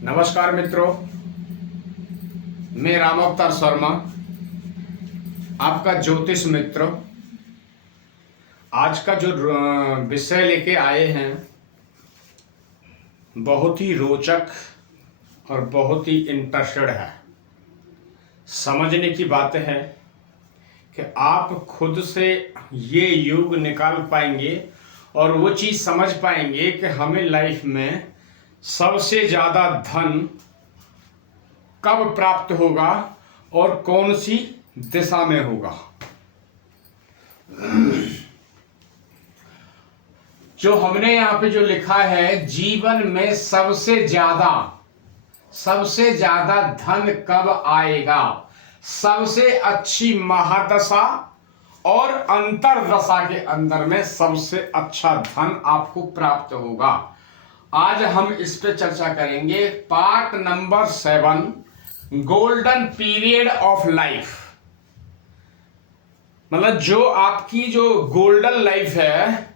नमस्कार मित्रों, मैं राम अवतार शर्मा, आपका ज्योतिष मित्र। आज का जो विषय लेके आए हैं बहुत ही रोचक और बहुत ही इंटरेस्टेड है। समझने की बात है कि आप खुद से ये योग निकाल पाएंगे और वो चीज़ समझ पाएंगे कि हमें लाइफ में सबसे ज़्यादा धन कब प्राप्त होगा और कौन सी दिशा में होगा। जो हमने यहाँ पे जो लिखा है, जीवन में सबसे ज़्यादा धन कब आएगा, सबसे अच्छी महादशा और अंतरदशा के अंदर में सबसे अच्छा धन आपको प्राप्त होगा। आज हम इस पे चर्चा करेंगे। Part number 7, golden period of life. मतलब जो आपकी जो गोल्डन लाइफ है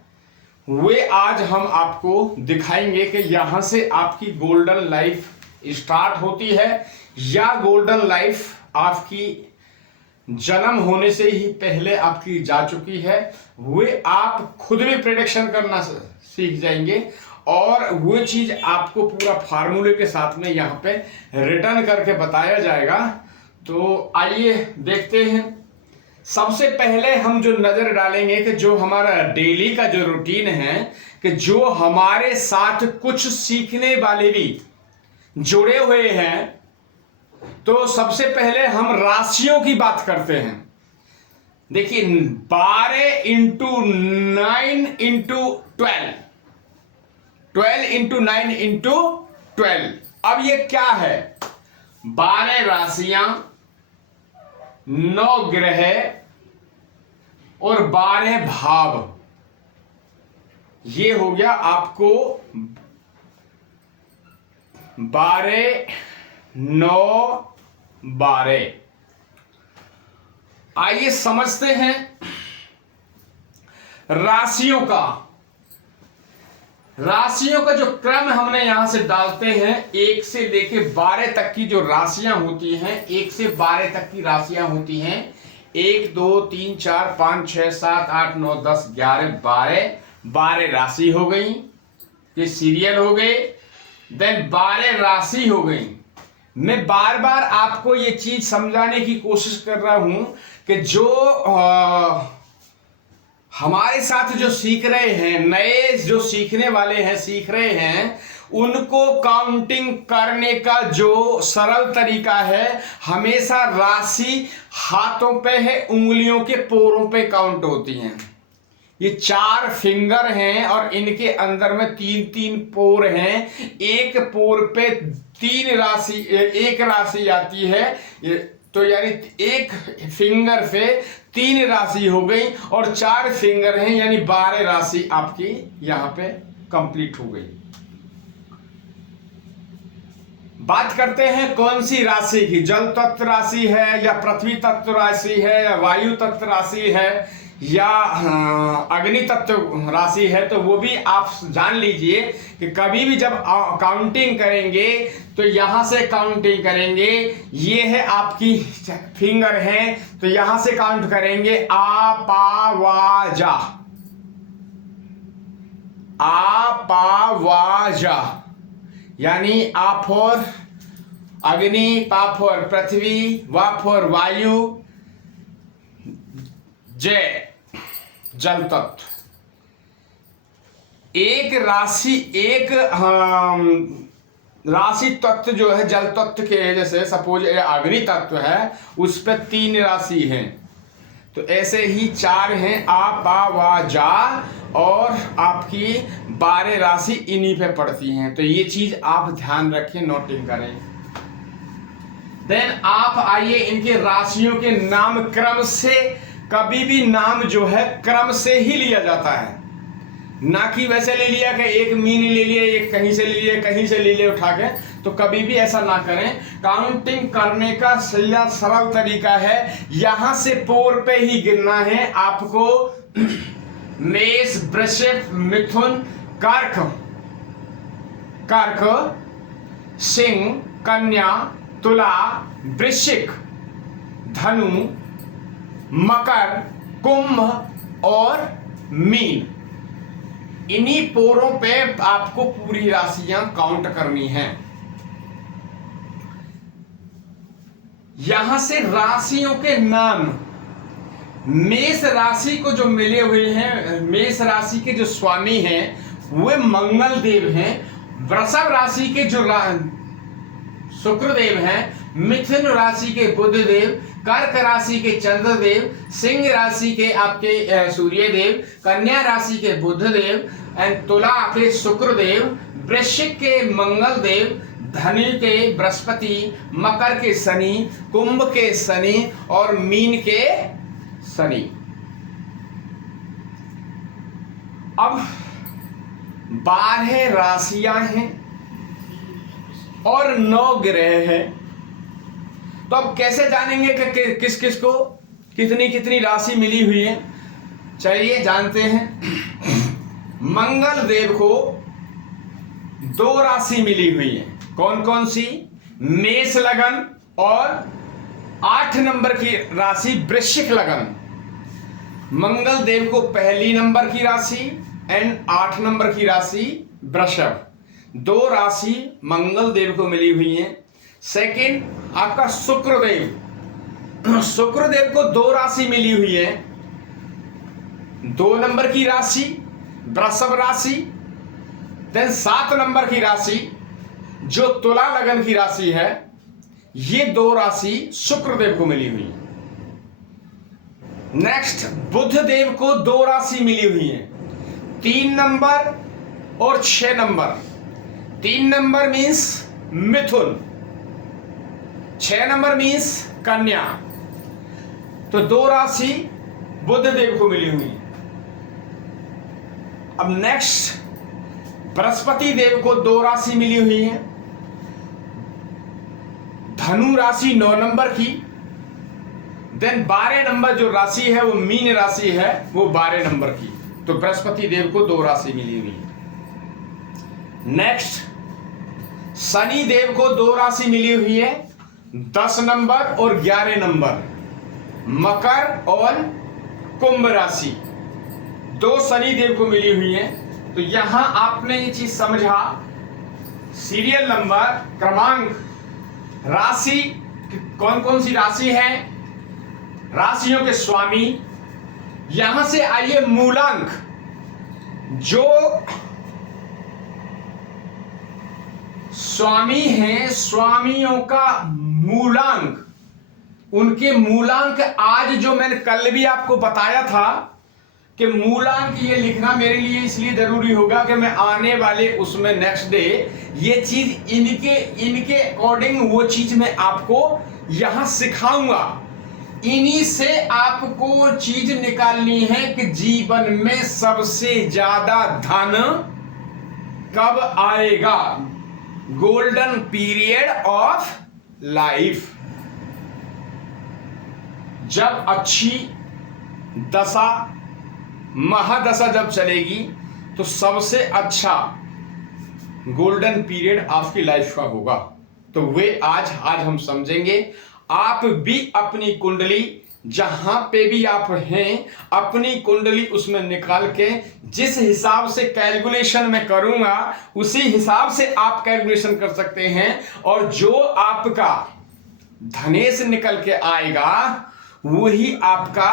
वे आज हम आपको दिखाएंगे कि यहां से आपकी गोल्डन लाइफ स्टार्ट होती है या गोल्डन लाइफ आपकी जन्म होने से ही पहले आपकी जा चुकी है। वे आप खुद भी प्रेडिक्शन करना सीख जाएंगे और वो चीज आपको पूरा फार्मूले के साथ में यहाँ पे रिटर्न करके बताया जाएगा। तो आइए देखते हैं। सबसे पहले हम जो नजर डालेंगे कि जो हमारा डेली का जो रूटीन है, कि जो हमारे साथ कुछ सीखने वाले भी जुड़े हुए हैं, तो सबसे पहले हम राशियों की बात करते हैं। देखिए 12 इंटू 9 इंटू 12 इंटू 9 इंटू 12। अब ये क्या है? 12 राशियां, 9 ग्रह और 12 भाव। ये हो गया आपको 12 9 12। आइए समझते हैं राशियों का जो क्रम हमने यहां से डालते हैं। 1 से लेके 12 तक की जो राशियां होती हैं, 1 से 12 तक की राशियां होती हैं। 1 2 3 4 5 6 7 8 9 10 11 12 राशि हो गई, ये सीरियल हो गए। देन 12 राशि हो गई। मैं बार बार आपको ये चीज समझाने की कोशिश कर रहा हूं कि जो हमारे साथ जो सीख रहे हैं, नए जो सीखने वाले हैं, सीख रहे हैं, उनको काउंटिंग करने का जो सरल तरीका है, हमेशा राशि हाथों पे है, उंगलियों के पोरों पे काउंट होती हैं। ये 4 फिंगर हैं और इनके अंदर में 3-3 पोर हैं। एक पोर पे 1 राशि आती है, तो यानी एक फिंगर पे 3 राशि हो गई और 4 फिंगर हैं, यानी 12 राशि आपकी यहां पे कंप्लीट हो गई। बात करते हैं कौन सी राशि की। जल तत्व राशि है या पृथ्वी तत्व राशि है या वायु तत्व राशि है या अग्नि तत्व राशि है, तो वो भी आप जान लीजिए कि कभी भी जब काउंटिंग करेंगे तो यहां से काउंटिंग करेंगे। ये है आपकी फिंगर है, तो यहां से काउंट करेंगे आ पा वा जा, आ पा वा जा, यानी आ फॉर अग्नि, पा फॉर पृथ्वी, वा फॉर वायु, जय जल तत्व। एक राशि तत्व जो है जल तत्व के, जैसे सपोज अग्नि तत्व है, उस पर 3 राशि हैं, तो ऐसे ही 4 हैं आ पा वा जा, और आपकी 12 राशि इन्हीं पे पड़ती हैं। तो ये चीज आप ध्यान रखें, नोटिंग करें। देन आप आइए इनके राशियों के नाम क्रम से। कभी भी नाम जो है क्रम से ही लिया जाता है, ना कि वैसे ले लिया कि एक मीन ले लिया, एक कहीं से ले लिया, कहीं से ले लिया उठा के। तो कभी भी ऐसा ना करें। काउंटिंग करने का सीधा सरल तरीका है, यहां से पोर पे ही गिनना है आपको। मेष, वृषभ, मिथुन, कर्क, सिंह, कन्या, तुला, वृश्चिक, धनु, मकर, कुंभ और मीन। इन्हीं पोरों पे आपको पूरी राशियां काउंट करनी हैं। यहां से राशियों के नाम, मेष राशि को जो मिले हुए हैं, मेष राशि के जो स्वामी हैं वे मंगल देव हैं। वृषभ राशि के जो शुक्रदेव हैं, मिथुन राशि के बुध देव, कर्क राशि के चंद्रदेव, सिंह राशि के आपके सूर्यदेव, कन्या राशि के बुधदेव एंड तुला के शुक्रदेव, वृश्चिक के मंगल देव, धनु के बृहस्पति, मकर के शनि, कुंभ के शनि और मीन के शनि। अब 12 राशियां हैं और 9 ग्रह हैं। तो अब कैसे जानेंगे कि किस किस को कितनी कितनी राशि मिली हुई है? चलिए जानते हैं। मंगल देव को 2 राशि मिली हुई है। कौन कौन सी? मेष लगन और 8 नंबर की राशि वृश्चिक लगन। मंगल देव को पहली नंबर की राशि एंड 8 नंबर की राशि वृषभ। 2 राशि मंगल देव को मिली हुई है। सेकंड आपका शुक्रदेव, शुक्रदेव को 2 राशि मिली हुई है। 2 नंबर की राशि वृषभ राशि, देन 7 नंबर की राशि जो तुला लगन की राशि है, ये 2 राशि शुक्रदेव को मिली हुई है। नेक्स्ट बुध देव को 2 राशि मिली हुई है, 3 नंबर और 6 नंबर। 3 नंबर मीन्स मिथुन, 6 नंबर मीन्स कन्या। तो 2 राशि बुध देव को मिली हुई है। अब नेक्स्ट बृहस्पति देव को 2 राशि मिली हुई है। धनु राशि 9 नंबर की, देन 12 नंबर जो राशि है वो मीन राशि है, वो 12 नंबर की। तो बृहस्पति देव को 2 राशि मिली हुई है। नेक्स्ट शनि देव को 2 राशि मिली हुई है, 10 नंबर और 11 नंबर, मकर और कुंभ राशि। 2 शनि देव को मिली हुई है। तो यहां आपने ये चीज समझा, सीरियल नंबर, क्रमांक, राशि, कौन कौन सी राशि है, राशियों के स्वामी। यहां से आइए मूलांक, जो स्वामी हैं, स्वामियों का मूलांक, उनके मूलांक आज जो मैंने कल भी आपको बताया था कि मूलांक ये लिखना मेरे लिए इसलिए जरूरी होगा कि मैं आने वाले उसमें नेक्स्ट डे ये चीज इनके अकॉर्डिंग वो चीज मैं आपको यहां सिखाऊंगा। इन्हीं से आपको चीज निकालनी है कि जीवन में सबसे ज्यादा धन कब आएगा, गोल्डन पीरियड ऑफ लाइफ। जब अच्छी दशा, महादशा जब चलेगी तो सबसे अच्छा गोल्डन पीरियड आपकी लाइफ का होगा। तो वे आज हम समझेंगे। आप भी अपनी कुंडली, जहां पे भी आप हैं, अपनी कुंडली उसमें निकाल के जिस हिसाब से कैलकुलेशन मैं करूंगा उसी हिसाब से आप कैलकुलेशन कर सकते हैं। और जो आपका धनेश निकल के आएगा वही आपका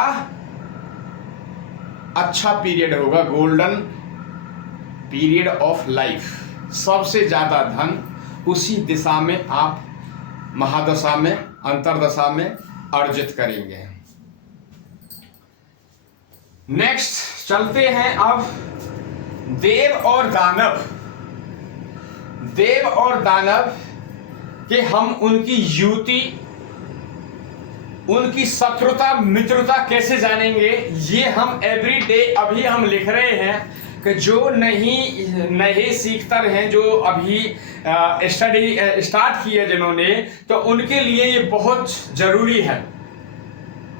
अच्छा पीरियड होगा, गोल्डन पीरियड ऑफ लाइफ। सबसे ज्यादा धन उसी दिशा में आप महादशा में, अंतरदशा में अर्जित करेंगे। नेक्स्ट चलते हैं अब देव और दानव। देव और दानव के हम उनकी युति, उनकी शत्रुता मित्रता कैसे जानेंगे, ये हम एवरी डे अभी हम लिख रहे हैं कि जो नहीं सीखतर हैं, जो अभी स्टडी स्टार्ट की है जिन्होंने, तो उनके लिए ये बहुत जरूरी है।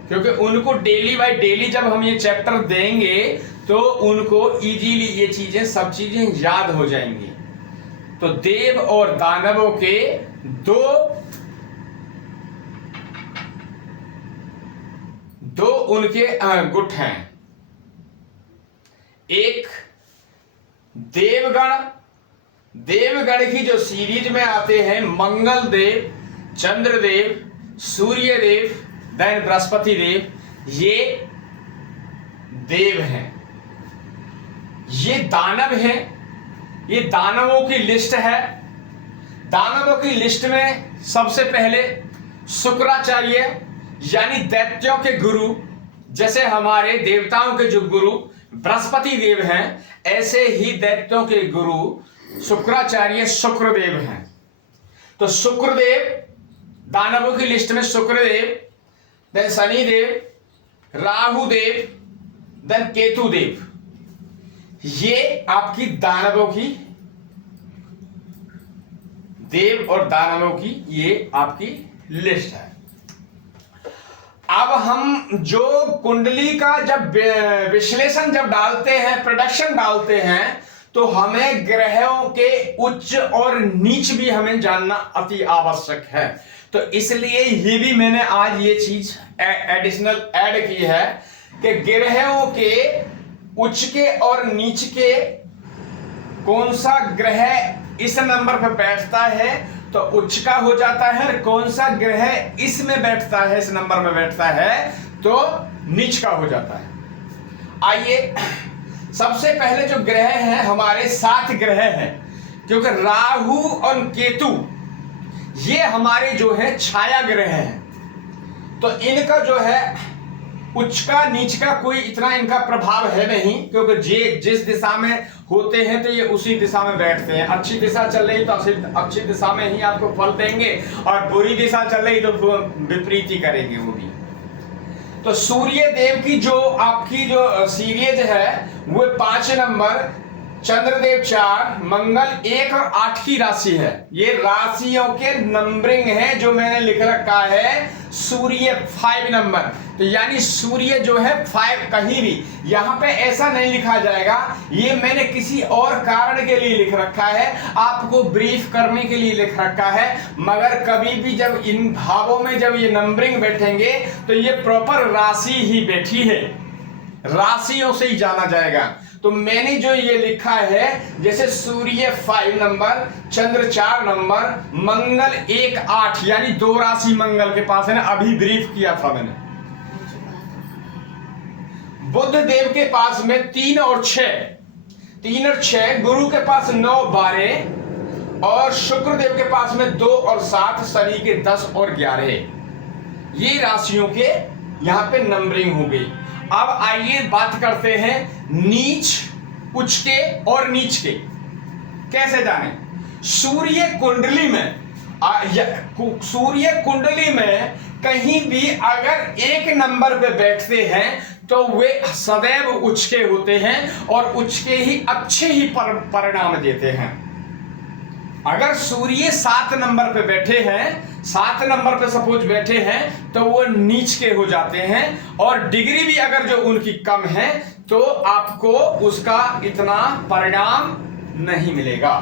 क्योंकि उनको डेली बाय डेली जब हम ये चैप्टर देंगे तो उनको इजीली ये चीजें, सब चीजें याद हो जाएंगी। तो देव और दानवों के दो उनके गुट हैं। एक देवगण की जो सीरीज में आते हैं, मंगल देव, चंद्रदेव, सूर्य देव, देन बृहस्पति देव, ये देव हैं। ये दानव हैं। ये दानवों की लिस्ट है। दानवों की लिस्ट में सबसे पहले शुक्राचार्य यानी दैत्यों के गुरु, जैसे हमारे देवताओं के जो गुरु बृहस्पति देव हैं, ऐसे ही दैत्यों के गुरु शुक्राचार्य शुक्रदेव हैं। तो शुक्रदेव, दानवों की लिस्ट में शुक्रदेव, देन शनिदेव, राहुदेव, देन केतुदेव, ये आपकी दानवों की, देव और दानवों की ये आपकी लिस्ट है। अब हम जो कुंडली का जब विश्लेषण जब डालते हैं, प्रोडक्शन डालते हैं, तो हमें ग्रहों के उच्च और नीच भी हमें जानना अति आवश्यक है। तो इसलिए ये भी मैंने आज ये चीज एडिशनल ऐड की है कि ग्रहों के उच्च के और नीच के कौन सा ग्रह इस नंबर पर बैठता है तो उच्च का हो जाता है, कौन सा ग्रह इसमें बैठता है, इस नंबर में बैठता है तो नीच का हो जाता है। आइए, सबसे पहले जो ग्रह हैं हमारे 7 ग्रह हैं, क्योंकि राहु और केतु ये हमारे जो है छाया ग्रह हैं। तो इनका जो है उच्च का नीच का कोई इतना इनका प्रभाव है नहीं, क्योंकि जिस दिशा में होते हैं तो ये उसी दिशा में बैठते हैं। अच्छी दिशा चल रही तो अच्छी दिशा में ही आपको फल देंगे, और बुरी दिशा चल रही तो विपरीत ही करेंगे वो भी। तो सूर्य देव की जो आपकी जो सीरीज है वो 5 नंबर, चंद्रदेव 4, मंगल 1 और 8 की राशि है। ये राशियों के नंबरिंग है जो मैंने लिख रखा है। सूर्य 5 नंबर, तो यानी सूर्य जो है 5, कहीं भी यहां पे ऐसा नहीं लिखा जाएगा। ये मैंने किसी और कारण के लिए लिख रखा है, आपको ब्रीफ करने के लिए लिख रखा है। मगर कभी भी जब इन भावों में जब ये नंबरिंग बैठेंगे तो ये प्रॉपर राशि ही बैठी है, राशियों से ही जाना जाएगा। तो मैंने जो ये लिखा है, जैसे सूर्य 5 नंबर, चंद्र 4 नंबर, मंगल 1 8, यानी 2 राशि मंगल के पास है ना, अभी ब्रीफ किया था मैंने। बुध देव के पास में 3 और 6, गुरु के पास 9 12, और शुक्र देव के पास में 2 और 7, शनि के 10 और 11। ये राशियों के यहां पे नंबरिंग हो गई। अब आइए बात करते हैं नीच, उच्च के और नीच के। कैसे जाने? सूर्य कुंडली में कहीं भी अगर एक नंबर पे बैठते हैं तो वे सदैव उच्च के होते हैं और उच्च के ही अच्छे ही परिणाम देते हैं। अगर सूर्य 7 नंबर पे बैठे हैं, 7 नंबर पे सपोज बैठे हैं, तो वो नीच के हो जाते हैं, और डिग्री भी अगर जो उनकी कम है तो आपको उसका इतना परिणाम नहीं मिलेगा।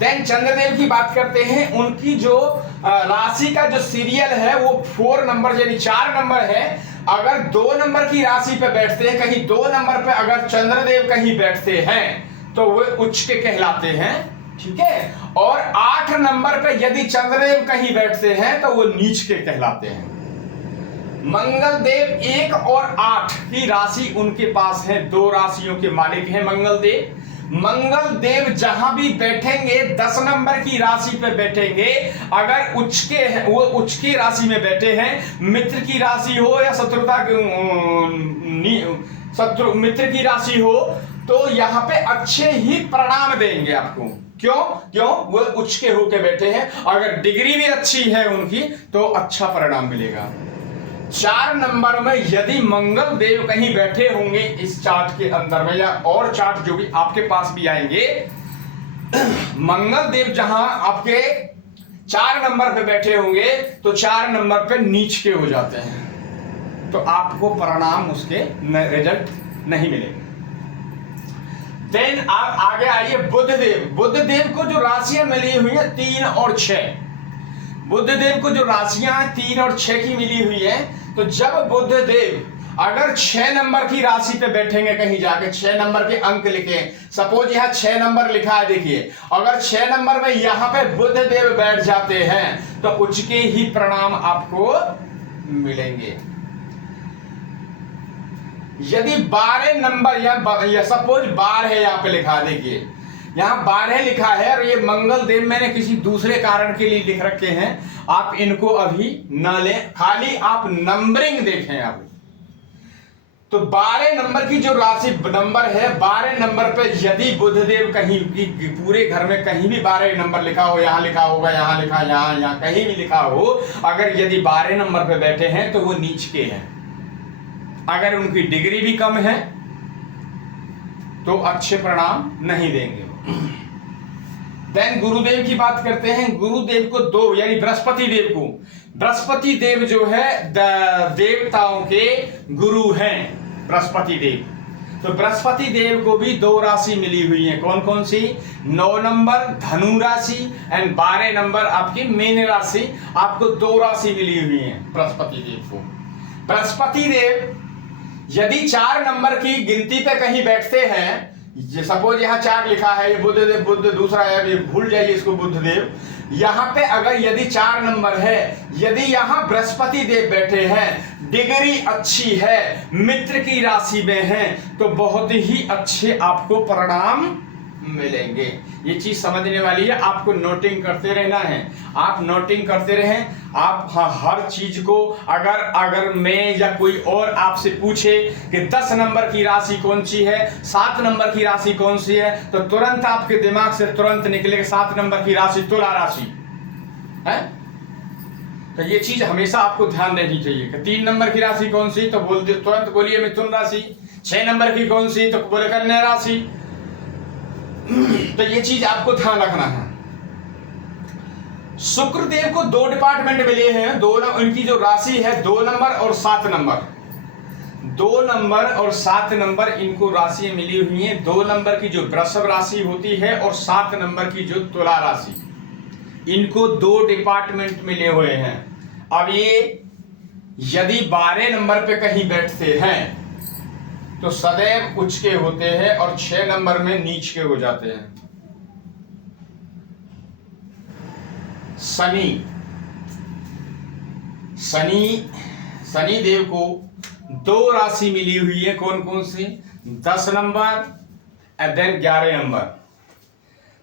देन चंद्रदेव की बात करते हैं। उनकी जो राशि का जो सीरियल है वो 4 नंबर यानी 4 नंबर है। अगर 2 नंबर की राशि पे बैठते हैं, कहीं 2 नंबर पे अगर चंद्रदेव कहीं बैठते हैं तो वे उच्च के कहलाते हैं, ठीक है। और 8 नंबर पे यदि चंद्रदेव कहीं बैठते हैं तो वो नीच के कहलाते हैं। मंगल देव 1 और 8 की राशि उनके पास है, 2 राशियों के मालिक हैं मंगल देव। मंगल देव जहां भी बैठेंगे 10 नंबर की राशि पे बैठेंगे, अगर उच्च के हैं, वो उच्च की राशि में बैठे हैं, मित्र की राशि हो या मित्र की राशि हो, तो यहाँ पे अच्छे ही परिणाम देंगे आपको। क्यों वो उच्च के होके बैठे हैं। अगर डिग्री भी अच्छी है उनकी तो अच्छा परिणाम मिलेगा। 4 नंबर में यदि मंगल देव कहीं बैठे होंगे इस चार्ट के अंदर में, या और चार्ट जो भी आपके पास भी आएंगे, मंगल देव जहां आपके 4 नंबर पे बैठे होंगे तो 4 नंबर पे नीच के हो जाते हैं, तो आपको परिणाम उसके रिजल्ट नहीं मिलेगा। देन आप आगे आइए बुधदेव। बुधदेव को जो राशियां मिली हुई है 3 और 6, बुधदेव को जो राशियां 3 और 6 की मिली हुई है, तो जब बुधदेव अगर 6 नंबर की राशि पे बैठेंगे, कहीं जाके 6 नंबर के अंक लिखे, सपोज यहां 6 नंबर लिखा है, देखिए अगर 6 नंबर में यहां पे बुधदेव बैठ जाते हैं तो उसके ही परिणाम आपको मिलेंगे। यदि 12 नंबर या सपोज 12 है यहां पे लिखा, देखिए यहां 12 लिखा है और ये मंगल देव मैंने किसी दूसरे कारण के लिए लिख रखे हैं, आप इनको अभी न लें, खाली आप नंबरिंग देखें। आप तो 12 नंबर की जो राशि नंबर है, 12 नंबर पे यदि बुधदेव कहीं पूरे घर में कहीं भी 12 नंबर लिखा हो, यहां लिखा होगा, यहां लिखा, यहां कहीं भी लिखा हो, अगर यदि 12 नंबर पे बैठे हैं तो वो नीच के हैं। अगर उनकी डिग्री भी कम है तो अच्छे परिणाम नहीं देंगे। देन गुरुदेव की बात करते हैं। गुरुदेव को 2 यानी बृहस्पति देव को, बृहस्पति देव जो है देवताओं के गुरु हैं बृहस्पति देव। तो बृहस्पति देव को भी 2 राशि मिली हुई है। कौन कौन सी? 9 नंबर धनु राशि एंड 12 नंबर आपकी मीन राशि। आपको 2 राशि मिली हुई है बृहस्पति देव को। बृहस्पति देव यदि 4 नंबर की गिनती पे कहीं बैठते हैं, सपोज यहाँ 4 लिखा है, ये बुधदेव, बुध दूसरा है, ये भूल जाइए इसको बुधदेव। यहाँ पे अगर यदि 4 नंबर है, यदि यहाँ बृहस्पति देव बैठे हैं, डिग्री अच्छी है, मित्र की राशि में है, तो बहुत ही अच्छे आपको परिणाम मिलेंगे। ये चीज समझने वाली है, आपको नोटिंग करते रहना है। आप नोटिंग करते रहें। आप हर चीज को अगर मैं या कोई और आपसे पूछे कि 10 नंबर की राशि कौन सी है, 7 नंबर की राशि कौन सी है, तो तुरंत आपके दिमाग से तुरंत निकलेगा 7 नंबर की राशि तुला राशि है। तो ये चीज हमेशा आपको ध्यान देनी चाहिए कि 3 नंबर की राशि कौन सी, तो तुरंत बोलिए मिथुन राशि। 6 नंबर की कौन सी, तो बोले कन्या राशि। तो ये चीज आपको ध्यान रखना है। शुक्रदेव को 2 डिपार्टमेंट मिले हैं। उनकी जो राशि है 2 नंबर और 7 नंबर, 2 नंबर और 7 नंबर इनको राशि मिली हुई है। 2 नंबर की जो वृषभ राशि होती है और 7 नंबर की जो तुला राशि, इनको 2 डिपार्टमेंट मिले हुए हैं। अब ये यदि 12 नंबर पे कहीं बैठते हैं तो सदैव उच्च के होते हैं और 6 नंबर में नीच के हो जाते हैं। शनि देव को 2 राशि मिली हुई है। कौन कौन सी? 10 number and then 11 number.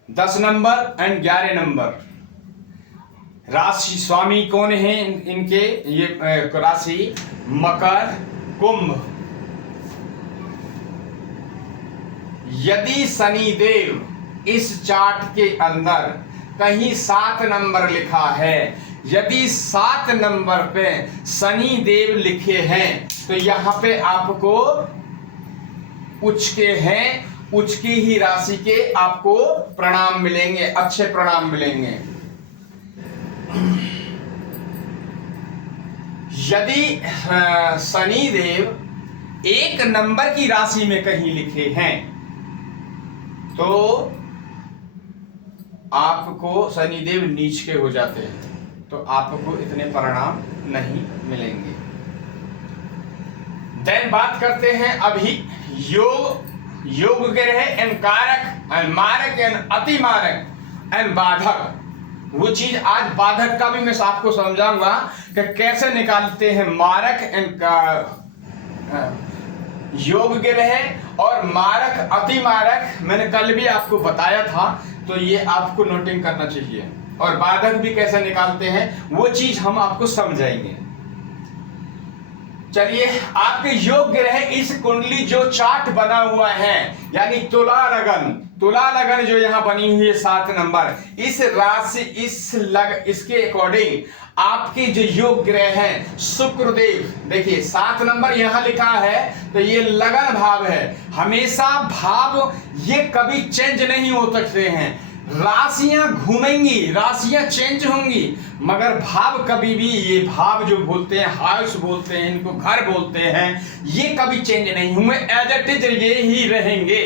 10 number and 11 number. राशि स्वामी कौन है इनके? ये राशि मकर कुंभ। यदि शनि देव इस चार्ट के अंदर कहीं 7 नंबर लिखा है, यदि 7 नंबर पे शनि देव लिखे हैं, तो यहां पे आपको उच्च के हैं, उच्च की ही राशि के आपको प्रणाम मिलेंगे, अच्छे प्रणाम मिलेंगे। यदि शनि देव 1 नंबर की राशि में कहीं लिखे हैं तो आपको शनिदेव नीच के हो जाते हैं, तो आपको इतने परिणाम नहीं मिलेंगे। देन बात करते हैं अभी योग ग्रह एंड कारक एंड मारक एंड अति मारक एंड बाधक। वो चीज आज बाधक का भी मैं आपको समझाऊंगा कि कैसे निकालते हैं मारक एंड योग ग्रह और मारक अति मारक। मैंने कल भी आपको बताया था, तो ये आपको नोटिंग करना चाहिए। और बाधक भी कैसे निकालते हैं वो चीज हम आपको समझाएंगे। चलिए, आपके योग ग्रह इस कुंडली जो चार्ट बना हुआ है, यानी तुला लगन जो यहां बनी हुई है 7 नंबर, इस राशि इसके अकॉर्डिंग आपके जो योग ग्रह हैं शुक्रदेव, देखिए 7 नंबर यहां लिखा है, तो ये लगन भाव है। हमेशा भाव ये कभी चेंज नहीं हो सकते हैं। राशियां घूमेंगी, राशियां चेंज होंगी, मगर भाव कभी भी, ये भाव जो बोलते हैं, हाउस बोलते हैं, इनको घर बोलते हैं, ये कभी चेंज नहीं होंगे, एज इट इज ये ही रहेंगे।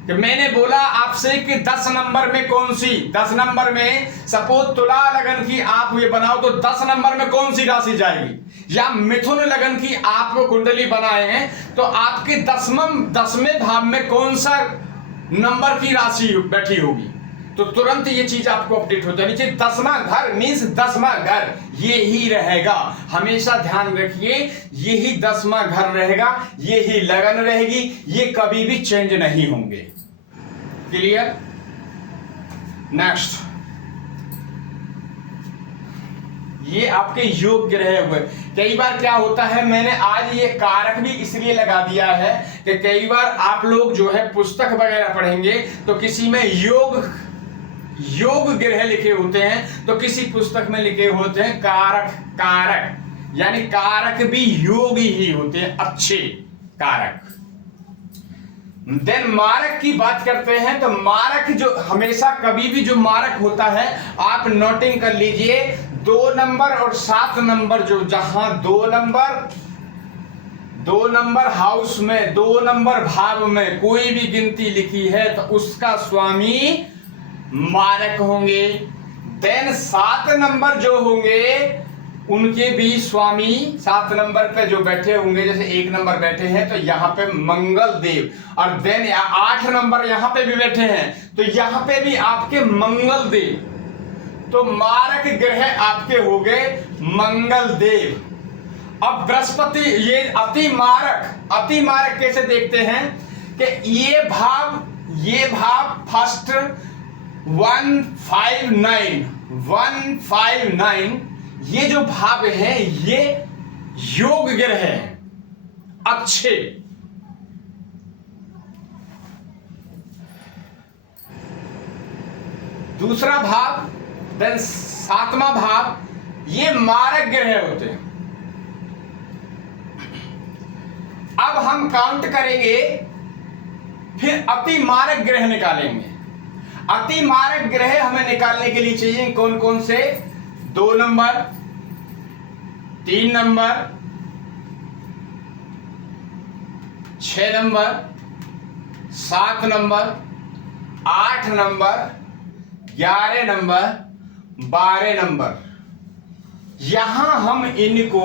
कि मैंने बोला आपसे कि 10 नंबर में कौन सी, 10 नंबर में सपोज तुला लगन की आप ये बनाओ तो 10 नंबर में कौन सी राशि जाएगी, या मिथुन लगन की आप कुंडली बनाए हैं तो आपके 10वें भाव में कौन सा नंबर की राशि बैठी होगी, तो तुरंत ये चीज आपको अपडेट हो जानी चाहिए। 10वां घर मीन्स 10वां घर ये ही रहेगा, हमेशा ध्यान रखिए, यही 10वां घर रहेगा, यही लगन रहेगी, ये कभी भी चेंज नहीं होंगे। क्लियर? नेक्स्ट, ये आपके योग ग्रह हुए। कई बार क्या होता है, मैंने आज ये कारक भी इसलिए लगा दिया है कि कई बार आप लोग जो है पुस्तक वगैरह पढ़ेंगे तो किसी में योग ग्रह लिखे होते हैं, तो किसी पुस्तक में लिखे होते हैं कारक, कारक यानी कारक भी योग ही होते हैं, अच्छे कारक। देन मारक की बात करते हैं तो मारक जो हमेशा कभी भी जो मारक होता है आप नोटिंग कर लीजिए, 2 नंबर और 7 नंबर, जो जहां 2 नंबर हाउस में, 2 नंबर भाव में कोई भी गिनती लिखी है तो उसका स्वामी मारक होंगे। देन 7 नंबर जो होंगे उनके भी स्वामी 7 नंबर पे जो बैठे होंगे, जैसे 1 नंबर बैठे हैं तो यहाँ पे मंगल देव, और देन 8 नंबर यहाँ पे भी बैठे हैं तो यहाँ पे भी आपके मंगल देव, तो मारक ग्रह आपके हो गए मंगल देव। अब बृहस्पति, ये अति मारक कैसे देखते हैं कि ये भाव फर्स्ट 159 ये जो भाव है ये योग ग्रह है, अच्छे। दूसरा भाव, देन 7वां भाव, ये मारक ग्रह होते हैं। अब हम काउंट करेंगे, फिर अति मारक ग्रह निकालेंगे। अति मारक ग्रह हमें निकालने के लिए चाहिए कौन कौन से, 2 number, 3 number, 6 number, 7 number, 8 number, 11 number, 12 number, यहां हम इनको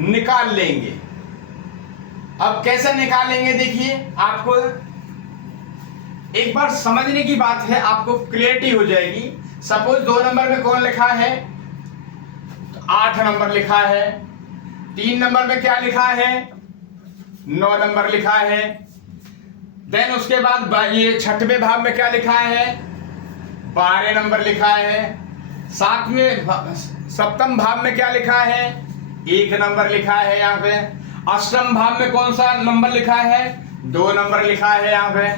निकाल लेंगे। अब कैसे निकालेंगे देखिए, आपको एक बार समझने की बात है, आपको क्लियरिटी हो जाएगी। सपोज 2 नंबर में कौन लिखा है, तो 8 नंबर लिखा है। 3 नंबर में क्या लिखा है, 9 नंबर लिखा है। देन उसके बाद ये 6वें भाव में क्या लिखा है, 12 नंबर लिखा है। 7वें भाव में क्या लिखा है, 1 नंबर लिखा है यहाँ पे। 8वें भाव में कौन सा नंबर लिखा है, 2 नंबर लिखा है यहाँ पे।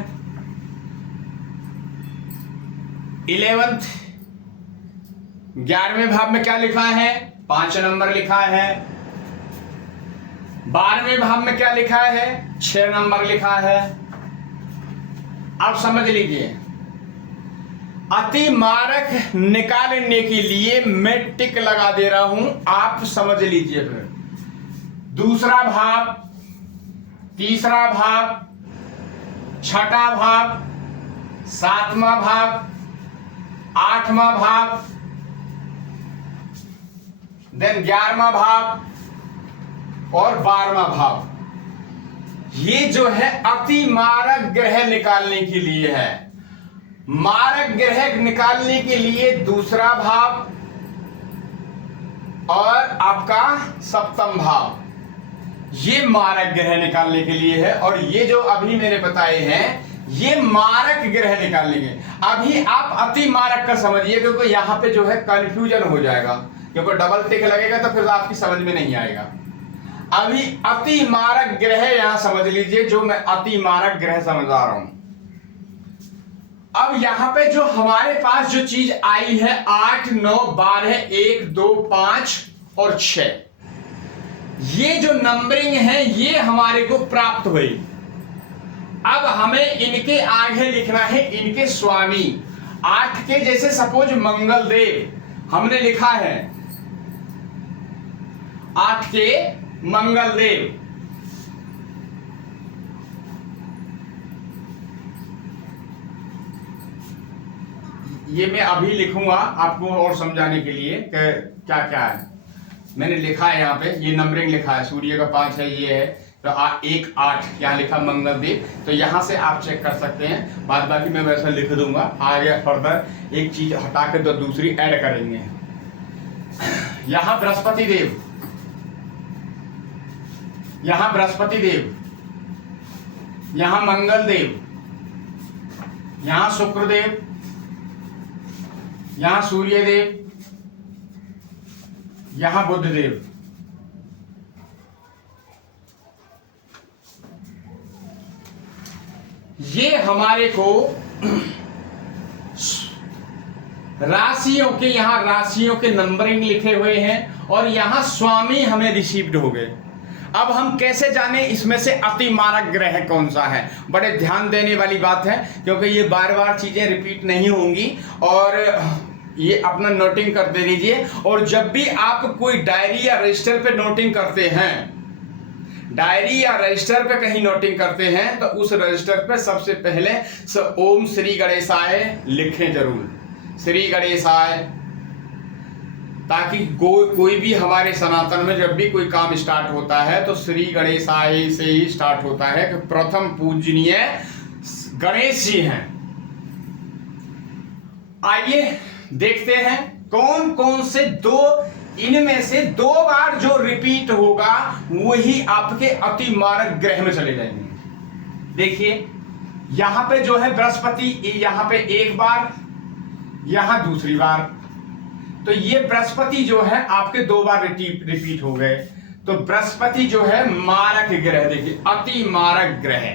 11वें भाव में क्या लिखा है, 5 नंबर लिखा है। 12वें भाव में क्या लिखा है, 6 नंबर लिखा है। अब समझ लीजिए, अति मारक निकालने के लिए मैं टिक लगा दे रहा हूं, आप समझ लीजिए। फिर दूसरा भाव, तीसरा भाव, 6ठा भाव, 7वां भाव, 8वां भाव, देन 11वां भाव और 12वां भाव, ये जो है अति मारक ग्रह निकालने के लिए है। मारक ग्रह निकालने के लिए दूसरा भाव और आपका 7वां भाव, ये मारक ग्रह निकालने के लिए है। और ये जो अभी मैंने बताए हैं ये मारक ग्रह निकालेंगे। अभी आप अति मारक का समझिए, क्योंकि यहां पे जो है कंफ्यूजन हो जाएगा, क्योंकि डबल टिक लगेगा तो फिर आपकी समझ में नहीं आएगा। अभी अति मारक ग्रह यहां समझ लीजिए, जो मैं अति मारक ग्रह समझा रहा हूं। अब यहां पे जो हमारे पास जो चीज आई है 8, 9, 12, 1, 2, 5 और 6, ये जो नंबरिंग है ये हमारे को प्राप्त हुई। अब हमें इनके आगे लिखना है इनके स्वामी। 8 के जैसे सपोज मंगल देव हमने लिखा है, 8 के मंगल देव। ये मैं अभी लिखूंगा आपको और समझाने के लिए कि क्या क्या है। मैंने लिखा है यहाँ पे, ये नंबरिंग लिखा है, सूर्य का 5 है, ये है तो 1 8 यहाँ लिखा मंगल देव, तो यहाँ से आप चेक कर सकते हैं। बाद बाकी मैं वैसा लिख दूंगा, आगे फर्दर एक चीज हटा के तो दूसरी ऐड करेंगे। यहाँ बृहस्पति देव, यहाँ बृहस्पति देव, यहाँ मंगल देव, यहाँ शुक्र देव, यहाँ सूर्य देव, यहाँ बुध देव। ये हमारे को राशियों के, यहां राशियों के नंबरिंग लिखे हुए हैं और यहां स्वामी हमें रिसीव्ड हो गए। अब हम कैसे जाने इसमें से अति मारक ग्रह कौन सा है? बड़े ध्यान देने वाली बात है, क्योंकि ये बार बार चीजें रिपीट नहीं होंगी, और ये अपना नोटिंग कर दे दीजिए। और जब भी आप कोई डायरी या रजिस्टर पे नोटिंग करते हैं, डायरी या रजिस्टर पे कहीं नोटिंग करते हैं, तो उस रजिस्टर पे सबसे पहले ओम श्री गणेशाय लिखें जरूर, श्री गणेशाय, ताकि कोई भी हमारे सनातन में जब भी कोई काम स्टार्ट होता है तो श्री गणेशाय से ही स्टार्ट होता है कि प्रथम पूजनीय गणेश जी हैं। आइए देखते हैं कौन कौन से इनमें से 2 बार जो रिपीट होगा वही आपके अति मारक ग्रह में चले जाएंगे। देखिए यहां पे जो है बृहस्पति, यहां पे 1 बार, यहां दूसरी बार, तो ये बृहस्पति जो है आपके 2 बार रिपीट हो गए। तो बृहस्पति जो है मारक ग्रह, देखिए अति मारक ग्रह।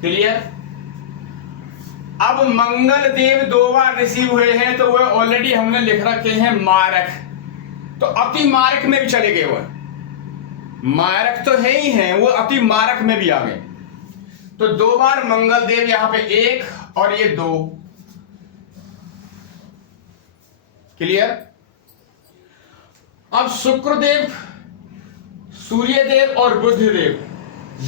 क्लियर? अब मंगल देव 2 बार रिसीव हुए हैं, तो वह ऑलरेडी हमने लिख रखे हैं मारक, तो अति मारक में भी चले गए। वह मारक तो है ही है, वो अति मारक में भी आ गए। तो 2 बार मंगल देव, यहां पे 1 और ये 2। क्लियर? अब शुक्रदेव, सूर्यदेव और बुधदेव,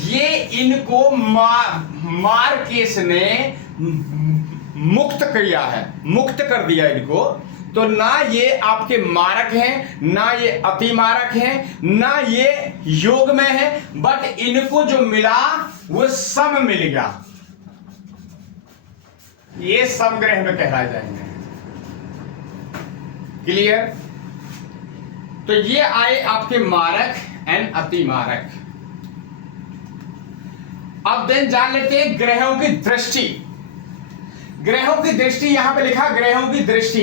ये इनको मार केस ने मुक्त किया है, मुक्त कर दिया इनको। तो ना ये आपके मारक हैं, ना ये अति मारक हैं, ना ये योग में है, बट इनको जो मिला वो सम मिल गया। ये समग्रह में कहलाए जाएंगे। क्लियर? तो ये आए आपके मारक एंड अति मारक। अब देन जान लेते हैं ग्रहों की दृष्टि। ग्रहों की दृष्टि यहां पे लिखा, ग्रहों की दृष्टि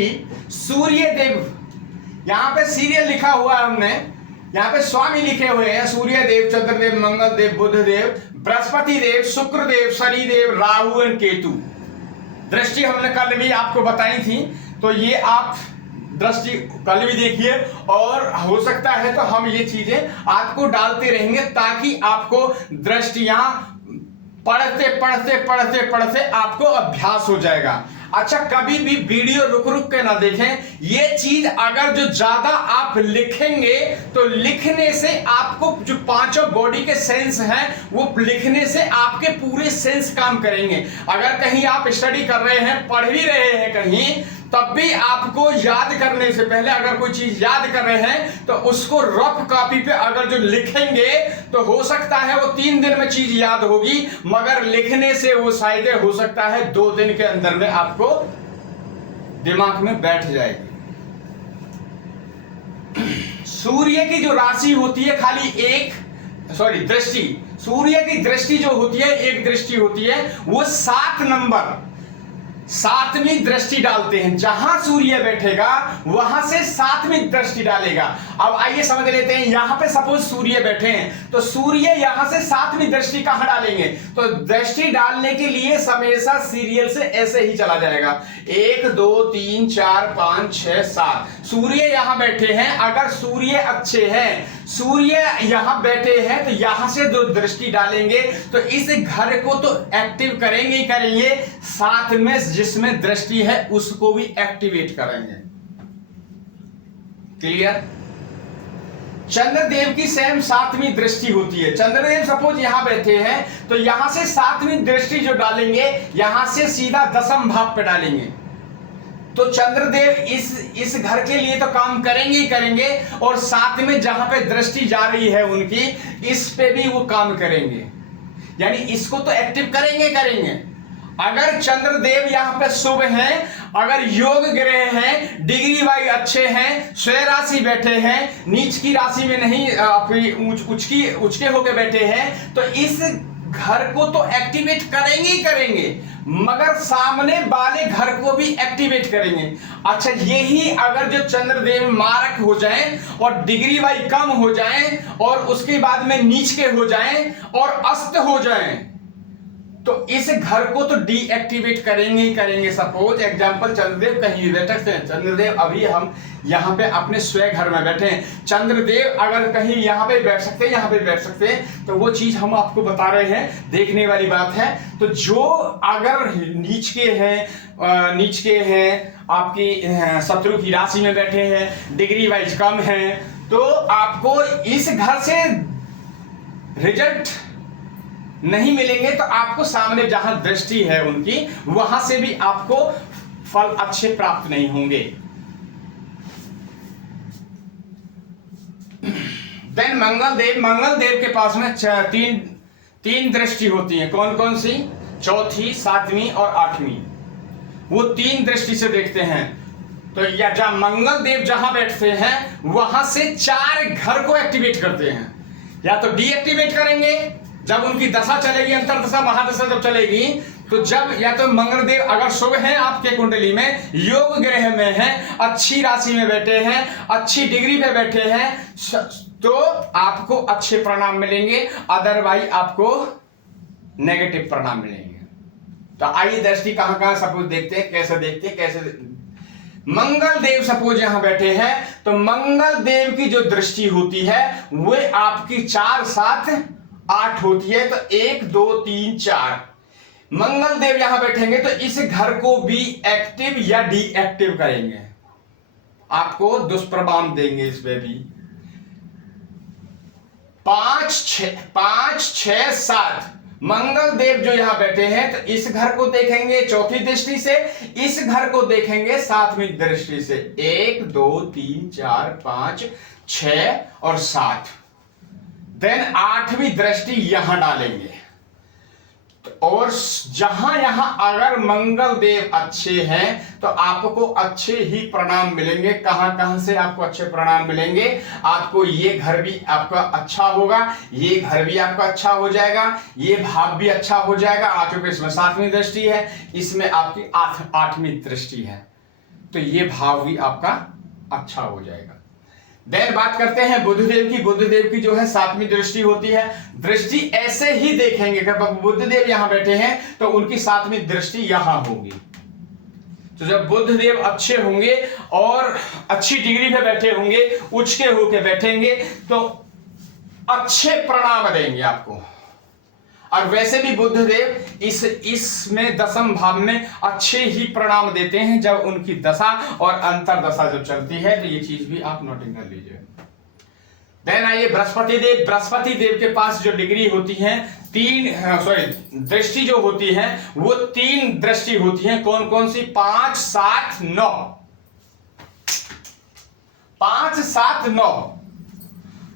सूर्य देव, यहां पे सीरियल लिखा हुआ है हमने, यहां पे स्वामी लिखे हुए हैं, सूर्य देव, चंद्र देव, मंगल देव, बुध देव, बृहस्पति देव, शुक्र देव, शनि देव, राहु एंड केतु। दृष्टि हमने कल भी आपको बताई थी, तो ये आप दृष्टि कल भी देखिए, और हो सकता है तो हम ये चीजें आपको डालते रहेंगे ताकि आपको दृष्टियां पढ़ते पढ़ते पढ़ते पढ़ते आपको अभ्यास हो जाएगा। अच्छा, कभी भी वीडियो रुक रुक के ना देखें। ये चीज अगर जो ज्यादा आप लिखेंगे तो लिखने से आपको जो 5 बॉडी के सेंस हैं वो लिखने से आपके पूरे सेंस काम करेंगे। अगर कहीं आप स्टडी कर रहे हैं, पढ़ भी रहे हैं कहीं, तब भी आपको याद करने से पहले अगर कोई चीज याद कर रहे हैं तो उसको रफ कॉपी पे अगर जो लिखेंगे तो हो सकता है वो 3 दिन में चीज याद होगी, मगर लिखने से वो शायद हो सकता है 2 दिन के अंदर में आपको दिमाग में बैठ जाएगी। सूर्य की जो राशि होती है खाली दृष्टि, सूर्य की दृष्टि जो होती है, एक दृष्टि होती है, वो 7 नंबर 7वीं दृष्टि डालते हैं। जहां सूर्य बैठेगा वहां से 7वीं दृष्टि डालेगा। अब आइए समझ लेते हैं, यहां पे सपोज सूर्य बैठे हैं तो सूर्य यहां से 7वीं दृष्टि कहां डालेंगे? तो दृष्टि डालने के लिए हमेशा सीरियल से ऐसे ही चला जाएगा, 1 2 3 4 5 6 7। सूर्य यहां बैठे हैं, अगर सूर्य अच्छे हैं, सूर्य यहां बैठे हैं, तो यहां से 2 दृष्टि डालेंगे, तो इस घर को तो एक्टिव करेंगे ही करेंगे, साथ में जिसमें दृष्टि है उसको भी एक्टिवेट करेंगे। क्लियर? चंद्रदेव की सेम सातवीं दृष्टि होती है। चंद्रदेव सपोज यहां बैठे हैं तो यहां से सातवीं दृष्टि जो डालेंगे यहां से सीधा दसम भाव पे डालेंगे। तो चंद्रदेव इस घर के लिए तो काम करेंगे ही करेंगे और साथ में जहां पे दृष्टि जा रही है उनकी, इस पे भी वो काम करेंगे, यानी इसको तो एक्टिव करेंगे करेंगे। अगर चंद्रदेव यहां पे शुभ हैं, अगर योग ग्रह हैं, डिग्री वाइज अच्छे हैं, स्वय राशि बैठे हैं, नीच की राशि में नहीं उचके होके बैठे हैं, तो इस घर को तो एक्टिवेट करेंगे ही करेंगे, मगर सामने वाले घर को भी एक्टिवेट करेंगे। अच्छा, यही अगर जो चंद्रदेव मारक हो जाएं और डिग्री वाइज कम हो जाएं और उसके बाद में नीच के हो जाएं और अस्त हो जाएं, तो इस घर को तो डीएक्टिवेट करेंगे ही करेंगे। सपोज एग्जांपल, चंद्रदेव कहीं भी बैठ सकते हैं। चंद्रदेव अभी हम यहाँ पे अपने स्वयं घर में बैठे हैं, चंद्रदेव अगर कहीं यहाँ पे बैठ सकते हैं, यहाँ पे बैठ सकते हैं, तो वो चीज हम आपको बता रहे हैं, देखने वाली बात है। तो जो अगर नीच के हैं आपकी शत्रु की राशि में बैठे हैं, डिग्री वाइज कम है, तो आपको इस घर से रिजल्ट नहीं मिलेंगे, तो आपको सामने जहां दृष्टि है उनकी, वहां से भी आपको फल अच्छे प्राप्त नहीं होंगे। देन मंगल देव के पास में तीन दृष्टि होती है। कौन कौन सी? चौथी, सातवीं और आठवीं। वो तीन दृष्टि से देखते हैं। तो या जहां मंगल देव जहां बैठते हैं वहां से 4 घर को एक्टिवेट करते हैं। या तो डीएक्टिवेट करेंगे जब उनकी दशा चलेगी, अंतरदशा महादशा जब चलेगी, तो जब या तो मंगल देव अगर शुभ हैं आपके कुंडली में, योग ग्रह में हैं, अच्छी राशि में बैठे हैं, अच्छी डिग्री पे बैठे हैं, तो आपको अच्छे परिणाम मिलेंगे, अदरवाइज आपको नेगेटिव परिणाम मिलेंगे। तो आइए दृष्टि कहां कहां सपोज देखते हैं, कैसे मंगल देव सपोज यहां बैठे हैं, तो मंगल देव की जो दृष्टि होती है वो आपकी 4, 7, 8 होती है। तो 1, 2, 3, 4 मंगल देव यहां बैठेंगे तो इस घर को भी एक्टिव या डीएक्टिव करेंगे, आपको दुष्प्रभाव देंगे इस पे भी। 5, 6, 7 मंगल देव जो यहां बैठे हैं तो इस घर को देखेंगे चौथी दृष्टि से, इस घर को देखेंगे सातवीं दृष्टि से। 1, 2, 3, 4, 5, 6 और 7। देन 8वीं दृष्टि यहां डालेंगे। और जहां यहां अगर मंगल देव अच्छे हैं तो आपको अच्छे ही परिणाम मिलेंगे। कहां से आपको अच्छे परिणाम मिलेंगे? आपको ये घर भी आपका अच्छा होगा, ये घर भी आपका अच्छा हो जाएगा, ये भाव भी अच्छा हो जाएगा। क्योंकि इसमें 7वीं दृष्टि है, इसमें आपकी 8वीं दृष्टि है, तो ये भाव भी आपका अच्छा हो जाएगा। देन बात करते हैं बुधदेव की। बुधदेव की जो है 7वीं दृष्टि होती है। दृष्टि ऐसे ही देखेंगे कि बुधदेव यहां बैठे हैं तो उनकी 7वीं दृष्टि यहां होगी। तो जब बुधदेव अच्छे होंगे और अच्छी डिग्री पे बैठे होंगे, उच्च के होके बैठेंगे, तो अच्छे परिणाम देंगे आपको। और वैसे भी बुधदेव इसमें दशम भाव में अच्छे ही परिणाम देते हैं जब उनकी दशा और अंतरदशा जब चलती है, तो ये चीज भी आप नोटिंग कर लीजिए। देन आइए बृहस्पति देव। बृहस्पति देव के पास जो डिग्री होती है दृष्टि जो होती है वो 3 दृष्टि होती है। कौन कौन सी? 5, 7, 9। 5, 7, 9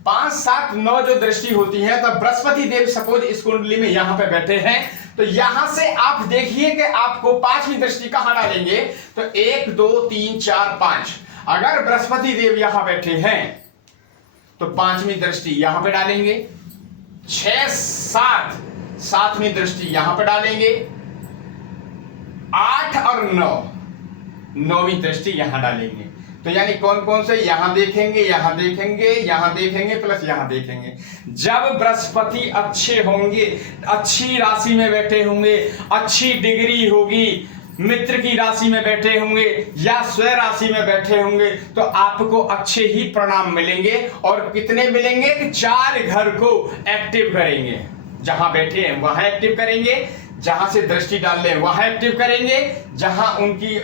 5, 7, 9 जो दृष्टि होती है, तो बृहस्पति देव सपोज इस कुंडली में यहां पे बैठे हैं, तो यहां से आप देखिए कि आपको 5वीं दृष्टि कहां डालेंगे। तो 1, 2, 3, 4, 5 अगर बृहस्पति देव यहां बैठे हैं तो 5वीं दृष्टि यहां पे डालेंगे। 6, 7 7वीं दृष्टि यहां पे डालेंगे। 8 और 9 9वीं दृष्टि यहां डालेंगे। तो यानी कौन कौन से? यहां देखेंगे, यहां देखेंगे, यहां देखेंगे, प्लस यहां देखेंगे। जब बृहस्पति अच्छे होंगे, अच्छी राशि में बैठे होंगे, अच्छी डिग्री होगी, मित्र की राशि में बैठे होंगे या स्वयं राशि में बैठे होंगे, तो आपको अच्छे ही परिणाम मिलेंगे। और कितने मिलेंगे? कि 4 घर को एक्टिव करेंगे। जहां बैठे हैं वहां एक्टिव करेंगे, जहां से दृष्टि डाल रहे हैं वहां एक्टिव करेंगे, जहां उनकी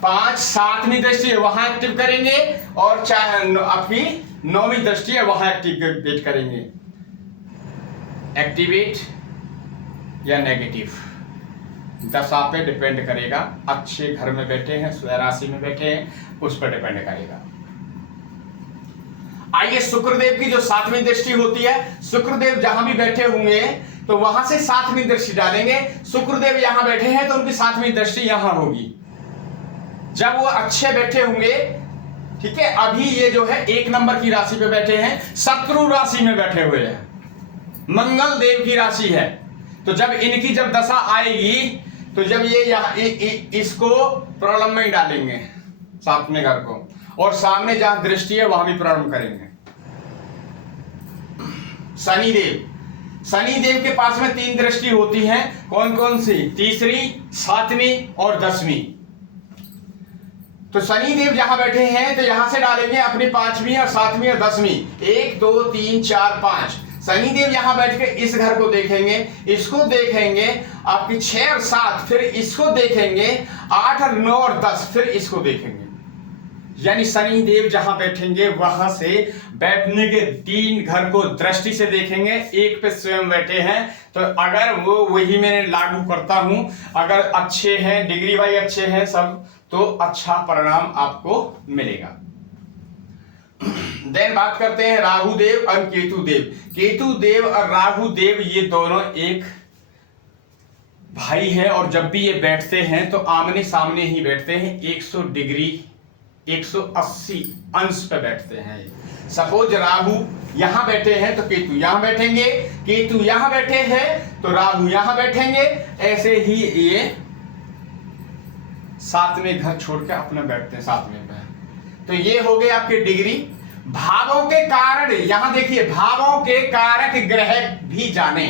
5, 7वीं दृष्टि है वहां एक्टिव करेंगे, और चाहे आपकी 9वीं दृष्टि है वहां एक्टिवेट करेंगे। एक्टिवेट या नेगेटिव दशा पे डिपेंड करेगा। अच्छे घर में बैठे हैं, स्वयं राशि में बैठे हैं, उस पर डिपेंड करेगा। आइए शुक्रदेव की जो 7वीं दृष्टि होती है, शुक्रदेव जहां भी बैठे होंगे तो वहां से 7वीं दृष्टि डालेंगे। शुक्रदेव यहां बैठे हैं तो उनकी 7वीं दृष्टि यहां होगी जब वो अच्छे बैठे होंगे। ठीक है, अभी ये जो है 1 नंबर की राशि पे बैठे हैं, शत्रु राशि में बैठे हुए हैं, मंगल देव की राशि है। तो जब इनकी जब दशा आएगी तो जब ये यहाँ इसको प्रॉब्लम में ही डालेंगे 7वें घर को, और सामने जहां दृष्टि है वहां भी प्रॉब्लम करेंगे। शनिदेव के पास में 3 दृष्टि होती हैं। कौन कौन सी? तीसरी, 7वीं और 10वीं। तो शनिदेव जहां बैठे हैं तो यहां से डालेंगे अपनी 5वीं और 7वीं और 10वीं। 1 2 3 4 5। शनिदेव यहां बैठ के इस घर को देखेंगे, इसको देखेंगे, आपकी 6 और 7, फिर इसको देखेंगे, 8 और 9 और 10, फिर इसको देखेंगे। यानी शनिदेव जहां बैठेंगे वहां से बैठने के 3 घर को दृष्टि से देखेंगे। एक पे स्वयं बैठे हैं तो अगर वो वही मैं लागू करता हूं, अगर अच्छे हैं, डिग्री वाइज अच्छे हैं सब, तो अच्छा परिणाम आपको मिलेगा। देन बात करते हैं राहु देव और केतु देव। केतु देव और राहु देव ये दोनों एक भाई हैं और जब भी ये बैठते हैं तो आमने सामने ही बैठते हैं। 100 डिग्री 180 अंश पे बैठते हैं। सपोज राहु यहां बैठे हैं तो केतु यहां बैठेंगे, केतु यहां बैठे हैं तो राहु यहां बैठेंगे। ऐसे ही ये 7वें घर छोड़ के अपने बैठते हैं 7वें पे। तो ये हो गए आपके डिग्री। भावों के कारण यहां देखिए, भावों के कारक ग्रह भी जाने,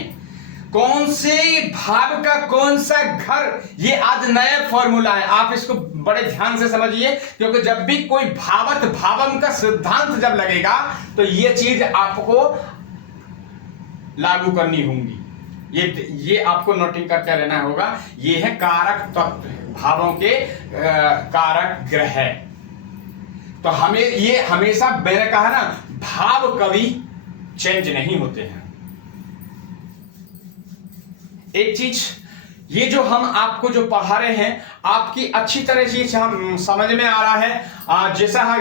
कौन से भाव का कौन सा घर, ये आज नया फॉर्मूला है। आप इसको बड़े ध्यान से समझिए, क्योंकि जब भी कोई भावत भावम का सिद्धांत जब लगेगा तो ये चीज आपको लागू करनी होगी। ये आपको नोटिंग करते रहना होगा। ये है कारक तत्व, भावों के कारक ग्रह। तो हमें ये हमेशा मैंने कहा ना, भाव कभी चेंज नहीं होते हैं। एक चीज ये जो हम आपको जो पढ़ा रहे हैं, आपकी अच्छी तरह चीज हम समझ में आ रहा है।